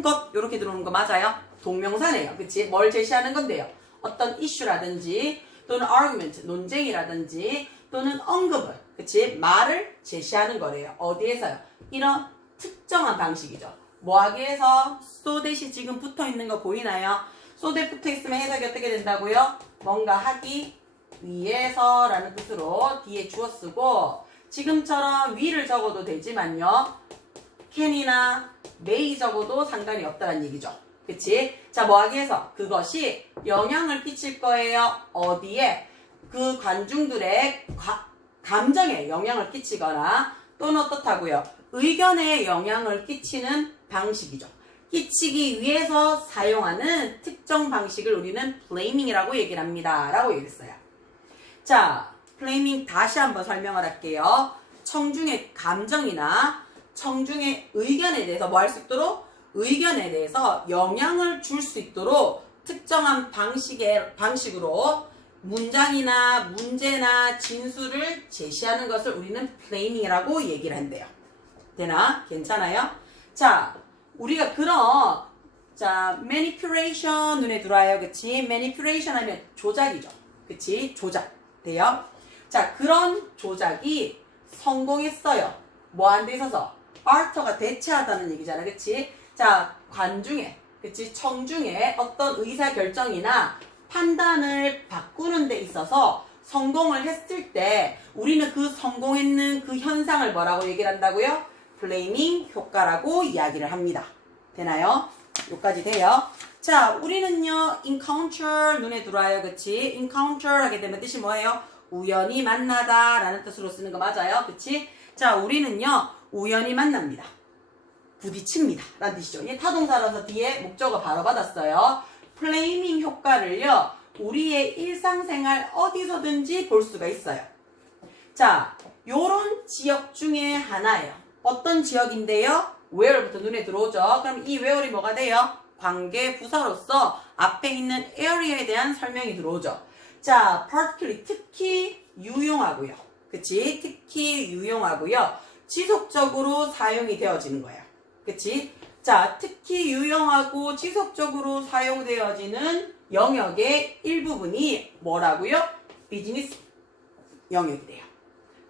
것, 요렇게 들어오는 거 맞아요? 동명사네요. 그치? 뭘 제시하는 건데요? 어떤 이슈라든지 또는 argument, 논쟁이라든지 또는 언급을, 그치? 말을 제시하는 거래요. 어디에서요? 이런 특정한 방식이죠. 뭐 하기 위해서? so that이 지금 붙어있는 거 보이나요? so that 붙어있으면 해석이 어떻게 된다고요? 뭔가 하기 위해서 라는 뜻으로 뒤에 주어 쓰고 지금처럼 위를 적어도 되지만요. can이나 may 적어도 상관이 없다는 얘기죠. 그치? 자, 뭐 하기 위해서? 그것이 영향을 끼칠 거예요. 어디에? 그 관중들의 감정에 영향을 끼치거나 또는 어떻다고요? 의견에 영향을 끼치는 방식이죠. 끼치기 위해서 사용하는 특정 방식을 우리는 플레이밍이라고 얘기를 합니다. 라고 얘기했어요. 자, 플레이밍 다시 한번 설명을 할게요. 청중의 감정이나 청중의 의견에 대해서 뭐 할 수 있도록? 의견에 대해서 영향을 줄 수 있도록 특정한 방식으로 문장이나 문제나 진술을 제시하는 것을 우리는 플레이밍이라고 얘기를 한대요. 되나? 괜찮아요? 자, 우리가 그런 manipulation 눈에 들어와요. 그치? manipulation 하면 조작이죠. 그치? 조작. 돼요? 자, 그런 조작이 성공했어요. 뭐 한 데 있어서? art가 대체하다는 얘기잖아. 그치? 자, 관중에, 그치? 청중에 어떤 의사결정이나 판단을 바꾸는 데 있어서 성공을 했을 때 우리는 그 성공했는 그 현상을 뭐라고 얘기를 한다고요? 플레이밍 효과라고 이야기를 합니다. 되나요? 여기까지 돼요. 자, 우리는요, encounter 눈에 들어와요. 그치? encounter 하게 되면 뜻이 뭐예요? 우연히 만나다 라는 뜻으로 쓰는 거 맞아요. 그치? 자, 우리는요, 우연히 만납니다. 부딪힙니다. 라는 뜻이죠. 이게 타동사라서 뒤에 목적어 바로 받았어요. 플레이밍 효과를요, 우리의 일상생활 어디서든지 볼 수가 있어요. 자, 요런 지역 중에 하나예요. 어떤 지역인데요? where부터 눈에 들어오죠. 그럼 이 where이 뭐가 돼요? 관계 부사로서 앞에 있는 area에 대한 설명이 들어오죠. 자, particularly 특히 유용하고요. 그치? 특히 유용하고요. 지속적으로 사용이 되어지는 거예요. 그치? 자, 특히 유용하고 지속적으로 사용되어지는 영역의 일부분이 뭐라고요? 비즈니스 영역이 돼요.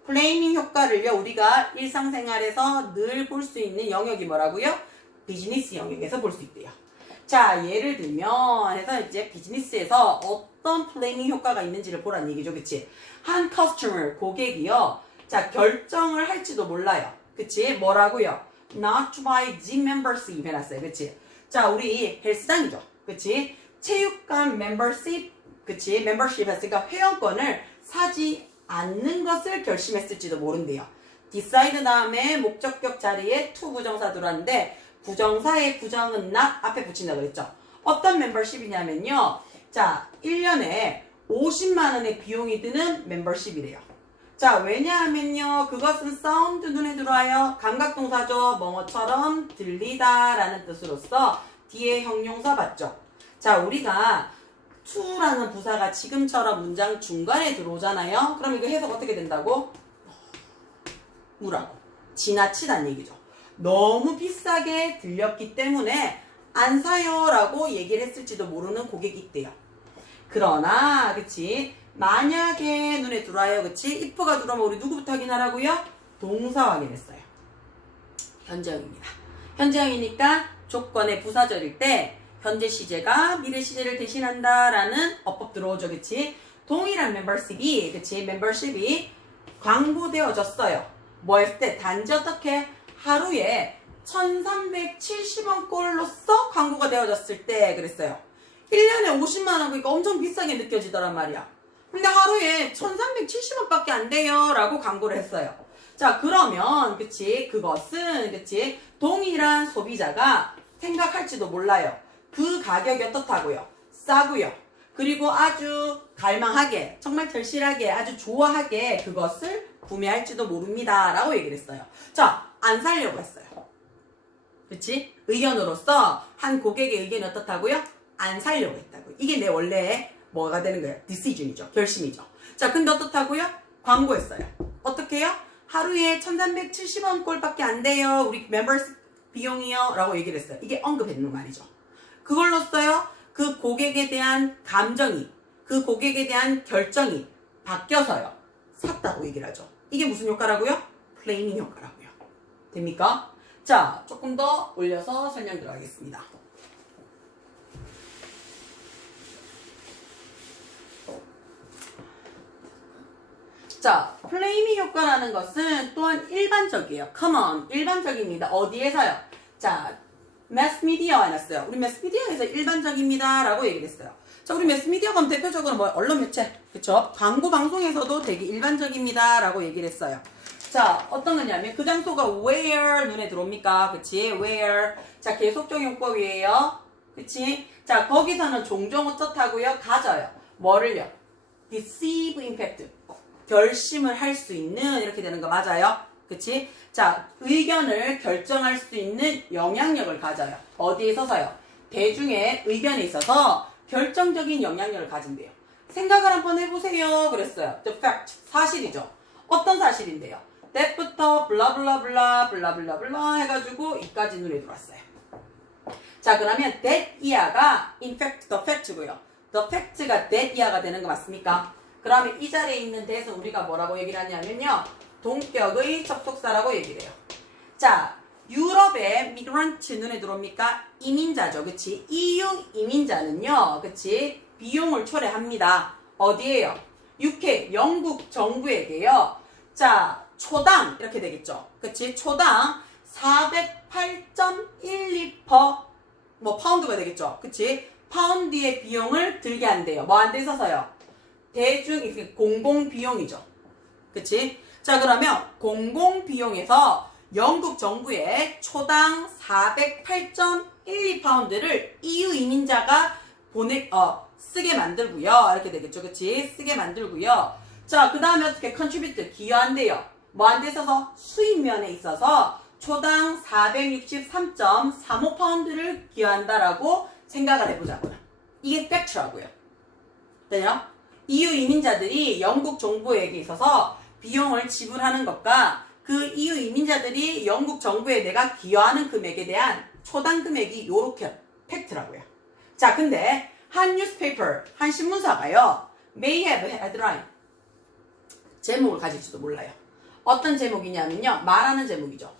플레이밍 효과를요, 우리가 일상생활에서 늘 볼 수 있는 영역이 뭐라고요? 비즈니스 영역에서 볼 수 있대요. 자, 예를 들면 해서 이제 비즈니스에서 어떤 플레이밍 효과가 있는지를 보라는 얘기죠. 그치? 한 커스터머, 고객이요. 자, 결정을 할지도 몰라요. 그치? 뭐라고요? Not to buy gym membership 해놨어요. 그치? 자, 우리 헬스장이죠. 그치? 체육관 멤버십, 그치? 멤버십 했으니까 회원권을 사지 않는 것을 결심했을지도 모른대요. decide 다음에 목적격 자리에 to 부정사 들어왔는데 부정사의 부정은 not 앞에 붙인다 그랬죠. 어떤 멤버십이냐면요. 자, 1년에 50만 원의 비용이 드는 멤버십이래요. 자, 왜냐하면요. 그것은 사운드 눈에 들어와요. 감각동사죠. 뭐뭐처럼 들리다 라는 뜻으로서 뒤에 형용사 봤죠. 자, 우리가 to라는 부사가 지금처럼 문장 중간에 들어오잖아요. 그럼 이거 해석 어떻게 된다고? 뭐라고? 지나치다는 얘기죠. 너무 비싸게 들렸기 때문에 안 사요 라고 얘기를 했을지도 모르는 고객이 있대요. 그러나 그치? 만약에 눈에 들어와요. 그치? if가 들어오면 우리 누구부터 확인하라고요? 동사 확인했어요. 현재형입니다. 현재형이니까 조건의 부사절일 때 현재 시제가 미래 시제를 대신한다 라는 어법 들어오죠. 그치? 동일한 멤버십이 그치? 멤버십이 광고되어졌어요. 뭐 했을 때? 단지 어떻게? 하루에 1370원 꼴로써 광고가 되어졌을 때 그랬어요. 1년에 50만 원 그러니까 엄청 비싸게 느껴지더란 말이야. 근데 하루에 1370원 밖에 안 돼요 라고 광고를 했어요. 자, 그러면 그치? 그것은 그치? 동일한 소비자가 생각할지도 몰라요. 그 가격이 어떻다고요? 싸고요. 그리고 아주 갈망하게, 정말 절실하게, 아주 좋아하게 그것을 구매할지도 모릅니다 라고 얘기를 했어요. 자, 안 사려고 했어요. 그치? 의견으로서 한 고객의 의견이 어떻다고요? 안 사려고 했다고요. 이게 내 원래 뭐가 되는 거예요? decision이죠. 결심이죠. 자, 근데 어떻다고요? 광고했어요. 어떻게 해요? 하루에 1370원 꼴밖에 안 돼요. 우리 멤버스 비용이요. 라고 얘기를 했어요. 이게 언급했는 말이죠. 그걸로써요. 그 고객에 대한 감정이, 그 고객에 대한 결정이 바뀌어서요. 샀다고 얘기를 하죠. 이게 무슨 효과라고요? 플레이밍 효과라고요. 됩니까? 자, 조금 더 올려서 설명 들어가겠습니다. 자, 플레이밍 효과라는 것은 또한 일반적이에요. common, 일반적입니다. 어디에서요? 자, 매스미디어 해놨어요. 우리 매스미디어에서 일반적입니다 라고 얘기를 했어요. 자, 우리 매스미디어 그럼 대표적으로 뭐 언론 매체, 그쵸? 광고 방송에서도 되게 일반적입니다 라고 얘기를 했어요. 자, 어떤 거냐면 그 장소가 where 눈에 들어옵니까? 그치? where. 자, 계속적 용법이에요. 그치? 자, 거기서는 종종 어떻다고요? 가져요. 뭐를요? deceive impact. 결심을 할 수 있는 이렇게 되는 거 맞아요? 그치? 자, 의견을 결정할 수 있는 영향력을 가져요. 어디에 있어서요? 대중의 의견에 있어서 결정적인 영향력을 가진대요. 생각을 한번 해보세요. 그랬어요. The fact. 사실이죠. 어떤 사실인데요? that부터 블라블라블라 블라블라블라 해가지고 이까지 눈에 들어왔어요. 자, 그러면 that 이하가 in fact the fact고요. the fact가 that 이하가 되는 거 맞습니까? 그러면 이 자리에 있는 that은 우리가 뭐라고 얘기를 하냐면요. 동격의 접속사라고 얘기를 해요. 자, 유럽의 미그런트 눈에 들어옵니까? 이민자죠. 그치? EU 이민자는요. 그치? 비용을 초래합니다. 어디에요? UK, 영국 정부에게요. 자, 초당 이렇게 되겠죠. 그치? 초당 408.12% 뭐 파운드가 되겠죠. 그치? 파운드의 비용을 들게 한대요. 뭐 안 돼 있어서요? 대중, 공공비용이죠. 그치? 자, 그러면 공공비용에서 영국 정부에 초당 408.12파운드를 EU 이민자가 쓰게 만들고요. 이렇게 되겠죠. 그치? 쓰게 만들고요. 자, 그 다음에 어떻게 contribute, 기여한대요. 뭐 안 돼 있어서? 수입면에 있어서 초당 463.35파운드를 기여한다라고 생각을 해보자고요. 이게 팩트라고요. 돼요? EU 이민자들이 영국 정부에게 있어서 비용을 지불하는 것과 그 EU 이민자들이 영국 정부에 내가 기여하는 금액에 대한 초당 금액이 요렇게 팩트라고요. 자, 근데 한 뉴스페이퍼, 한 신문사가요. may have headline. 제목을 가질지도 몰라요. 어떤 제목이냐면요. 말하는 제목이죠.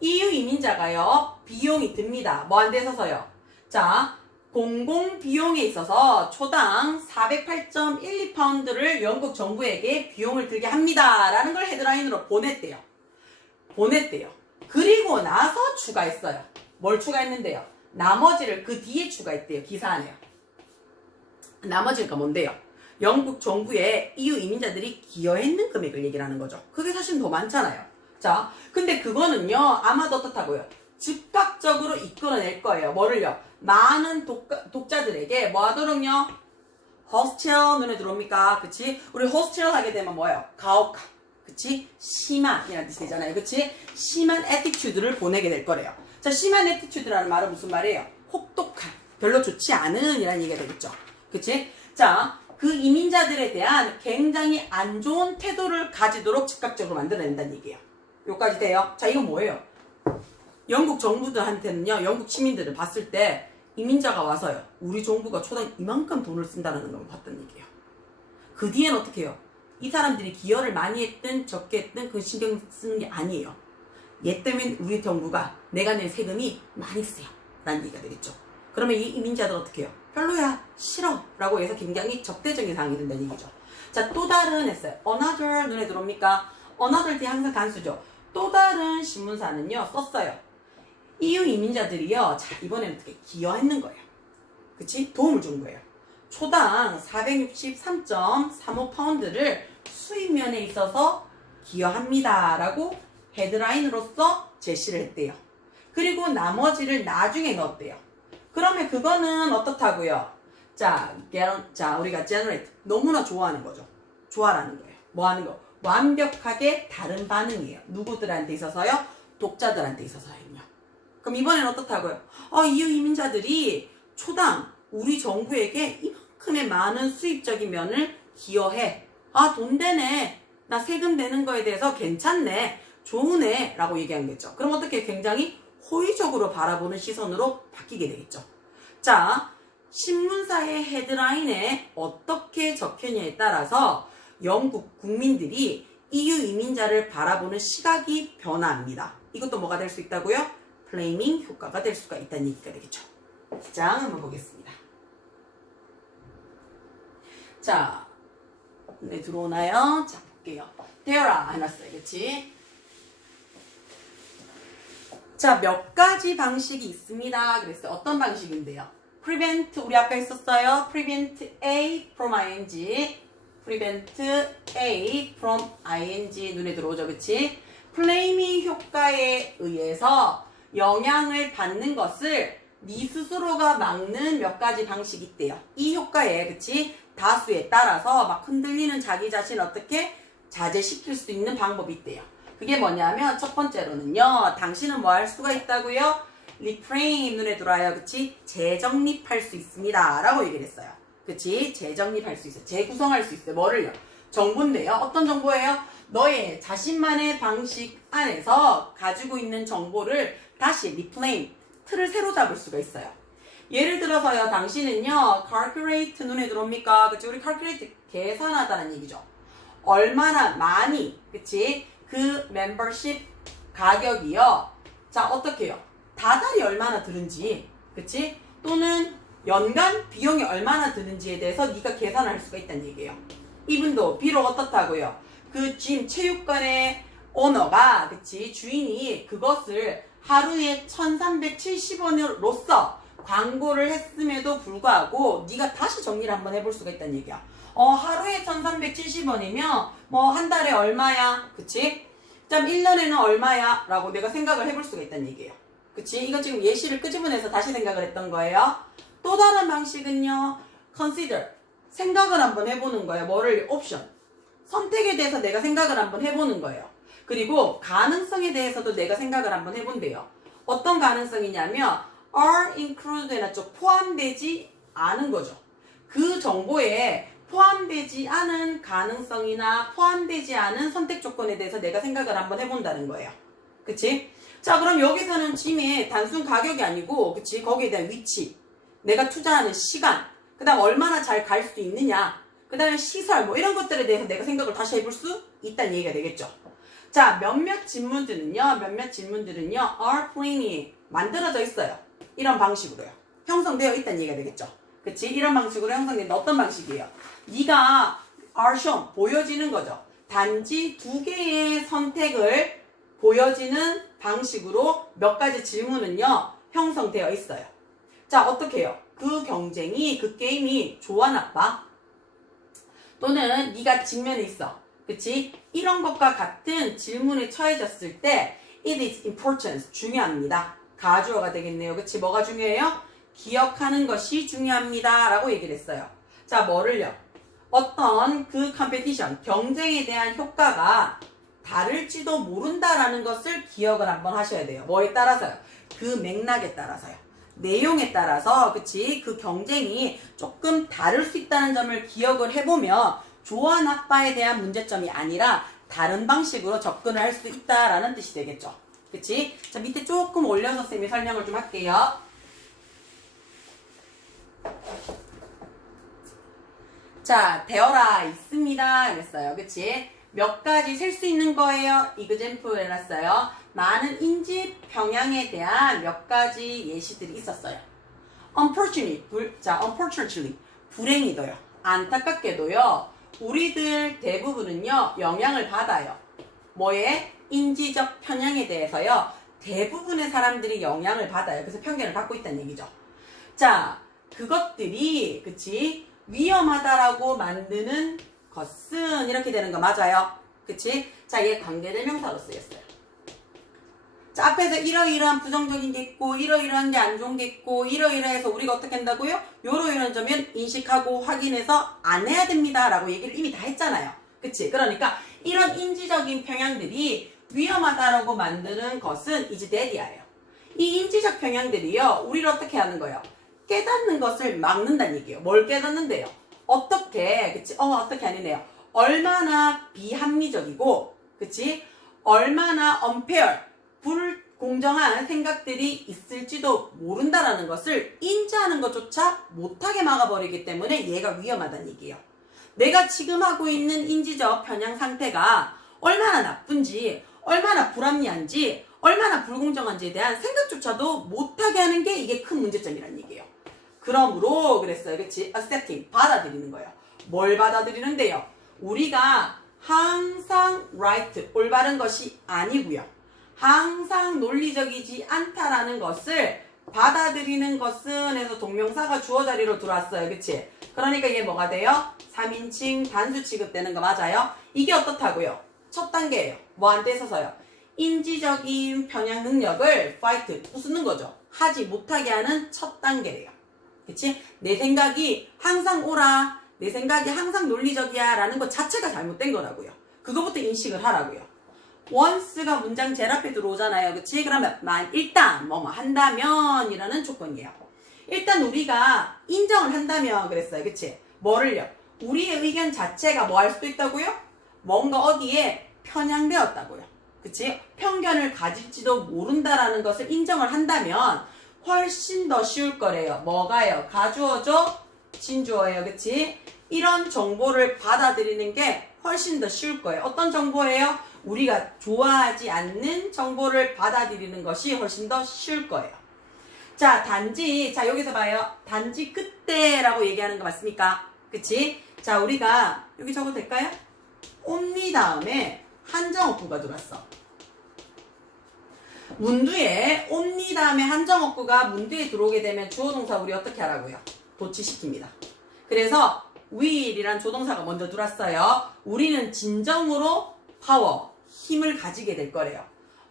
EU 이민자가요. 비용이 듭니다. 뭐 안 돼서서요. 자, 공공비용에 있어서 초당 408.12파운드를 영국 정부에게 비용을 들게 합니다. 라는 걸 헤드라인으로 보냈대요. 그리고 나서 추가했어요. 뭘 추가했는데요? 나머지를 그 뒤에 추가했대요. 기사 안에요. 나머지가 뭔데요? 영국 정부에 EU 이민자들이 기여했는 금액을 얘기를 하는 거죠. 그게 사실 더 많잖아요. 자, 근데 그거는요, 아마도 어떻다고요? 즉각적으로 이끌어낼 거예요. 뭐를요? 많은 독자들에게 뭐 하도록요? 호스틸 눈에 들어옵니까? 그치? 우리 호스틸 하게 되면 뭐예요? 가혹한, 그치? 심한이라는 뜻이 되잖아요. 그치? 심한 애티튜드를 보내게 될 거래요. 자, 심한 애티튜드라는 말은 무슨 말이에요? 혹독한, 별로 좋지 않은 이라는 얘기가 되겠죠. 그치? 자, 그 이민자들에 대한 굉장히 안 좋은 태도를 가지도록 즉각적으로 만들어낸다는 얘기예요. 여기까지 돼요? 자, 이건 뭐예요? 영국 정부들한테는요, 영국 시민들을 봤을 때 이민자가 와서요, 우리 정부가 초당 이만큼 돈을 쓴다는 걸 봤던 얘기예요. 그 뒤에는 어떻게 해요? 이 사람들이 기여를 많이 했든 적게 했든 그 신경 쓰는 게 아니에요. 얘 때문에 우리 정부가 내가 낸 세금이 많이 쓰여 라는 얘기가 되겠죠. 그러면 이 이민자들 어떻게 해요? 별로야, 싫어 라고 해서 굉장히 적대적인 상황이 된다는 얘기죠. 자, 또 다른 했어요. another 눈에 들어옵니까? another 뒤에 항상 단수죠. 또 다른 신문사는요, 썼어요. EU 이민자들이요, 자, 이번에는 어떻게 기여했는 거예요. 그치? 도움을 준 거예요. 초당 463.35파운드를 수입면에 있어서 기여합니다 라고 헤드라인으로서 제시를 했대요. 그리고 나머지를 나중에 넣었대요. 그러면 그거는 어떻다고요? 자, 우리가 generate, 너무나 좋아하는 거죠. 좋아라는 거예요. 뭐 하는 거? 완벽하게 다른 반응이에요. 누구들한테 있어서요? 독자들한테 있어서요. 그럼 이번엔 어떻다고요? EU 이민자들이 초당 우리 정부에게 이만큼의 많은 수입적인 면을 기여해. 아, 돈 되네. 나 세금 내는 거에 대해서 괜찮네. 좋으네. 라고 얘기한 거죠. 그럼 어떻게 굉장히 호의적으로 바라보는 시선으로 바뀌게 되겠죠. 자, 신문사의 헤드라인에 어떻게 적혀냐에 따라서 영국 국민들이 EU 이민자를 바라보는 시각이 변화합니다. 이것도 뭐가 될 수 있다고요? 플레이밍 효과가 될 수가 있다는 얘기가 되겠죠. 자, 한번 보겠습니다. 자, 네, 들어오나요? 자, 볼게요. There are 해놨어요. 그치? 자, 몇 가지 방식이 있습니다. 그랬어요. 어떤 방식인데요? prevent, 우리 아까 했었어요. prevent A from ing. prevent A from ing. 눈에 들어오죠. 그치? 플레이밍 효과에 의해서 영향을 받는 것을 네 스스로가 막는 몇 가지 방식이 있대요. 이 효과에, 그치? 다수에 따라서 막 흔들리는 자기 자신을 어떻게 자제시킬 수 있는 방법이 있대요. 그게 뭐냐면 첫 번째로는요, 당신은 뭐 할 수가 있다고요? reframe 눈에 들어와요. 그치? 재정립할 수 있습니다. 라고 얘기를 했어요. 그치? 재정립할 수 있어요. 재구성할 수 있어요. 뭐를요? 정보인데요. 어떤 정보예요? 너의 자신만의 방식 안에서 가지고 있는 정보를 다시 reclaim, 틀을 새로 잡을 수가 있어요. 예를 들어서요, 당신은요, calculate 눈에 들어옵니까? 그치? 우리 calculate 계산하다는 얘기죠. 얼마나 많이, 그치? 그 membership 가격이요. 자, 어떻게 해요? 다달이 얼마나 드는지, 그치? 또는 연간 비용이 얼마나 드는지에 대해서 네가 계산을 할 수가 있다는 얘기예요. 이분도 비록 어떻다고요? 그 체육관의 오너가, 그치? 주인이 그것을 하루에 1370원으로서 광고를 했음에도 불구하고 네가 다시 정리를 한번 해볼 수가 있다는 얘기야. 하루에 1370원이면 뭐 한 달에 얼마야? 그치? 그럼 1년에는 얼마야? 라고 내가 생각을 해볼 수가 있다는 얘기예요. 그치? 이거 지금 예시를 끄집어내서 다시 생각을 했던 거예요. 또 다른 방식은요, consider. 생각을 한번 해보는 거예요. 뭐를? 옵션. 선택에 대해서 내가 생각을 한번 해보는 거예요. 그리고 가능성에 대해서도 내가 생각을 한번 해본대요. 어떤 가능성이냐면 are included 해놨죠. 포함되지 않은 거죠. 그 정보에 포함되지 않은 가능성이나 포함되지 않은 선택 조건에 대해서 내가 생각을 한번 해본다는 거예요. 그치? 자, 그럼 여기서는 짐의 단순 가격이 아니고, 그치? 거기에 대한 위치, 내가 투자하는 시간, 그 다음 얼마나 잘 갈 수 있느냐, 그 다음에 시설, 뭐 이런 것들에 대해서 내가 생각을 다시 해볼 수 있다는 얘기가 되겠죠. 자, 몇몇 질문들은요, are plan이 만들어져 있어요. 이런 방식으로요. 형성되어 있다는 얘기가 되겠죠. 그치? 이런 방식으로 형성된 어떤 방식이에요? 네가 are shown, 보여지는 거죠. 단지 두 개의 선택을 보여지는 방식으로 몇 가지 질문은요, 형성되어 있어요. 자, 어떻게 해요? 그 경쟁이, 그 게임이 좋아, 나빠? 또는 네가 직면에 있어. 그치? 이런 것과 같은 질문에 처해졌을 때 it is important, 중요합니다. 가주어가 되겠네요. 그치? 뭐가 중요해요? 기억하는 것이 중요합니다. 라고 얘기를 했어요. 자, 뭐를요? 어떤 그 컴페티션, 경쟁에 대한 효과가 다를지도 모른다라는 것을 기억을 한번 하셔야 돼요. 뭐에 따라서요? 그 맥락에 따라서요. 내용에 따라서, 그치? 그 경쟁이 조금 다를 수 있다는 점을 기억을 해보면 좋아 나빠에 대한 문제점이 아니라 다른 방식으로 접근을 할 수 있다라는 뜻이 되겠죠. 그치? 자, 밑에 조금 올려서 쌤이 설명을 좀 할게요. 자, 되어라 있습니다. 그랬어요. 그치? 몇 가지 셀 수 있는 거예요. example 해놨어요. 많은 인지 평양에 대한 몇 가지 예시들이 있었어요. unfortunately, 불행히도요. 안타깝게도요. 우리들 대부분은요. 영향을 받아요. 뭐에? 인지적 편향에 대해서요. 대부분의 사람들이 영향을 받아요. 그래서 편견을 갖고 있다는 얘기죠. 자, 그것들이 그치? 위험하다라고 만드는 것은 이렇게 되는 거 맞아요. 그치? 자, 얘 관계대명사로 쓰였어요. 자, 앞에서 이러이러한 부정적인 게 있고 이러이러한 게 안 좋은 게 있고 이러이러해서 우리가 어떻게 한다고요? 요러이러한 점은 인식하고 확인해서 안 해야 됩니다 라고 얘기를 이미 다 했잖아요. 그치? 그러니까 이런 인지적인 평양들이 위험하다라고 만드는 것은 이제 대리아예요. 이 인지적 평양들이요. 우리를 어떻게 하는 거예요? 깨닫는 것을 막는다는 얘기예요. 뭘 깨닫는데요? 어떻게, 그치? 어떻게 아니네요. 얼마나 비합리적이고, 그치? 얼마나 unfair, 불공정한 생각들이 있을지도 모른다라는 것을 인지하는 것조차 못하게 막아버리기 때문에 얘가 위험하다는 얘기예요. 내가 지금 하고 있는 인지적 편향 상태가 얼마나 나쁜지, 얼마나 불합리한지, 얼마나 불공정한지에 대한 생각조차도 못하게 하는 게 이게 큰 문제점이라는 얘기예요. 그러므로 그랬어요. 그치? accepting, 받아들이는 거예요. 뭘 받아들이는데요? 우리가 항상 right, 올바른 것이 아니고요. 항상 논리적이지 않다라는 것을 받아들이는 것은 해서 동명사가 주어 자리로 들어왔어요. 그치? 그러니까 이게 뭐가 돼요? 3인칭 단수 취급되는 거 맞아요? 이게 어떻다고요? 첫 단계예요. 뭐한테 있어서요? 인지적인 편향 능력을 fight, 부수는 거죠. 하지 못하게 하는 첫 단계예요. 그치? 내 생각이 항상 옳아. 내 생각이 항상 논리적이야. 라는 것 자체가 잘못된 거라고요. 그거부터 인식을 하라고요. once가 문장 제일 앞에 들어오잖아요. 그치? 그러면 일단 뭐뭐 한다면 이라는 조건이에요. 일단 우리가 인정을 한다면 그랬어요. 그치? 뭐를요? 우리의 의견 자체가 뭐 할 수도 있다고요? 뭔가 어디에 편향되었다고요. 그치? 편견을 가질지도 모른다라는 것을 인정을 한다면 훨씬 더 쉬울 거래요. 뭐가요? 가주어죠? 진주어예요. 그치? 이런 정보를 받아들이는 게 훨씬 더 쉬울 거예요. 어떤 정보예요? 우리가 좋아하지 않는 정보를 받아들이는 것이 훨씬 더 쉬울 거예요. 자, 단지, 자, 여기서 봐요. 단지 그때라고 얘기하는 거 맞습니까? 그치? 자, 우리가, 여기 적어도 될까요? only 다음에 한정어구가 들어왔어. 문두에 only 다음에 한정어구가 문두에 들어오게 되면 주어동사 우리 어떻게 하라고요? 도치시킵니다. 그래서 will이란 조동사가 먼저 들어왔어요. 우리는 진정으로 파워, 힘을 가지게 될 거래요.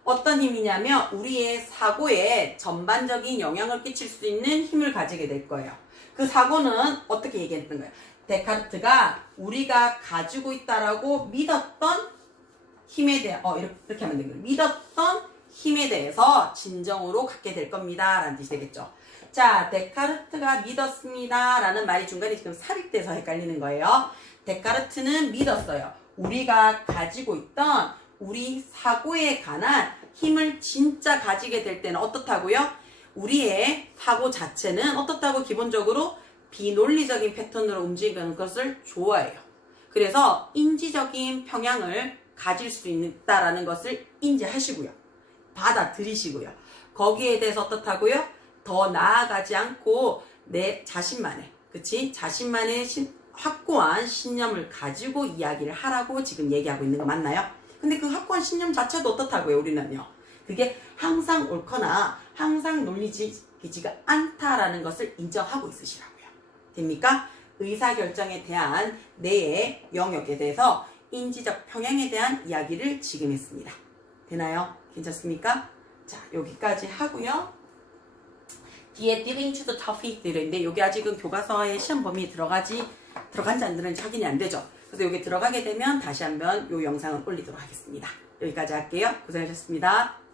어떤 힘이냐면 우리의 사고에 전반적인 영향을 끼칠 수 있는 힘을 가지게 될 거예요. 그 사고는 어떻게 얘기했던 거예요? 데카르트가 우리가 가지고 있다라고 믿었던 힘에 대해 이렇게 하면 되거든요. 믿었던 힘에 대해서 진정으로 갖게 될 겁니다. 라는 뜻이 되겠죠. 자, 데카르트가 믿었습니다. 라는 말이 중간에 지금 삽입돼서 헷갈리는 거예요. 데카르트는 믿었어요. 우리가 가지고 있던 우리 사고에 관한 힘을 진짜 가지게 될 때는 어떻다고요? 우리의 사고 자체는 어떻다고 기본적으로 비논리적인 패턴으로 움직이는 것을 좋아해요. 그래서 인지적인 평양을 가질 수 있다라는 것을 인지하시고요. 받아들이시고요. 거기에 대해서 어떻다고요? 더 나아가지 않고 내 자신만의, 그치? 자신만의 확고한 신념을 가지고 이야기를 하라고 지금 얘기하고 있는 거 맞나요? 근데 그 확고한 신념 자체도 어떻다고요? 우리는요. 그게 항상 옳거나 항상 바뀌지가 않다라는 것을 인정하고 있으시라고요. 됩니까? 의사결정에 대한 뇌의 영역에 대해서 인지적 평양에 대한 이야기를 지금 했습니다. 되나요? 괜찮습니까? 자, 여기까지 하고요. 뒤에 diving to the topic 들인데 여기 아직은 교과서에 시험 범위에 들어간지 안 들어간지 확인이 안 되죠. 그래서 여기 들어가게 되면 다시 한번 이 영상을 올리도록 하겠습니다. 여기까지 할게요. 고생하셨습니다.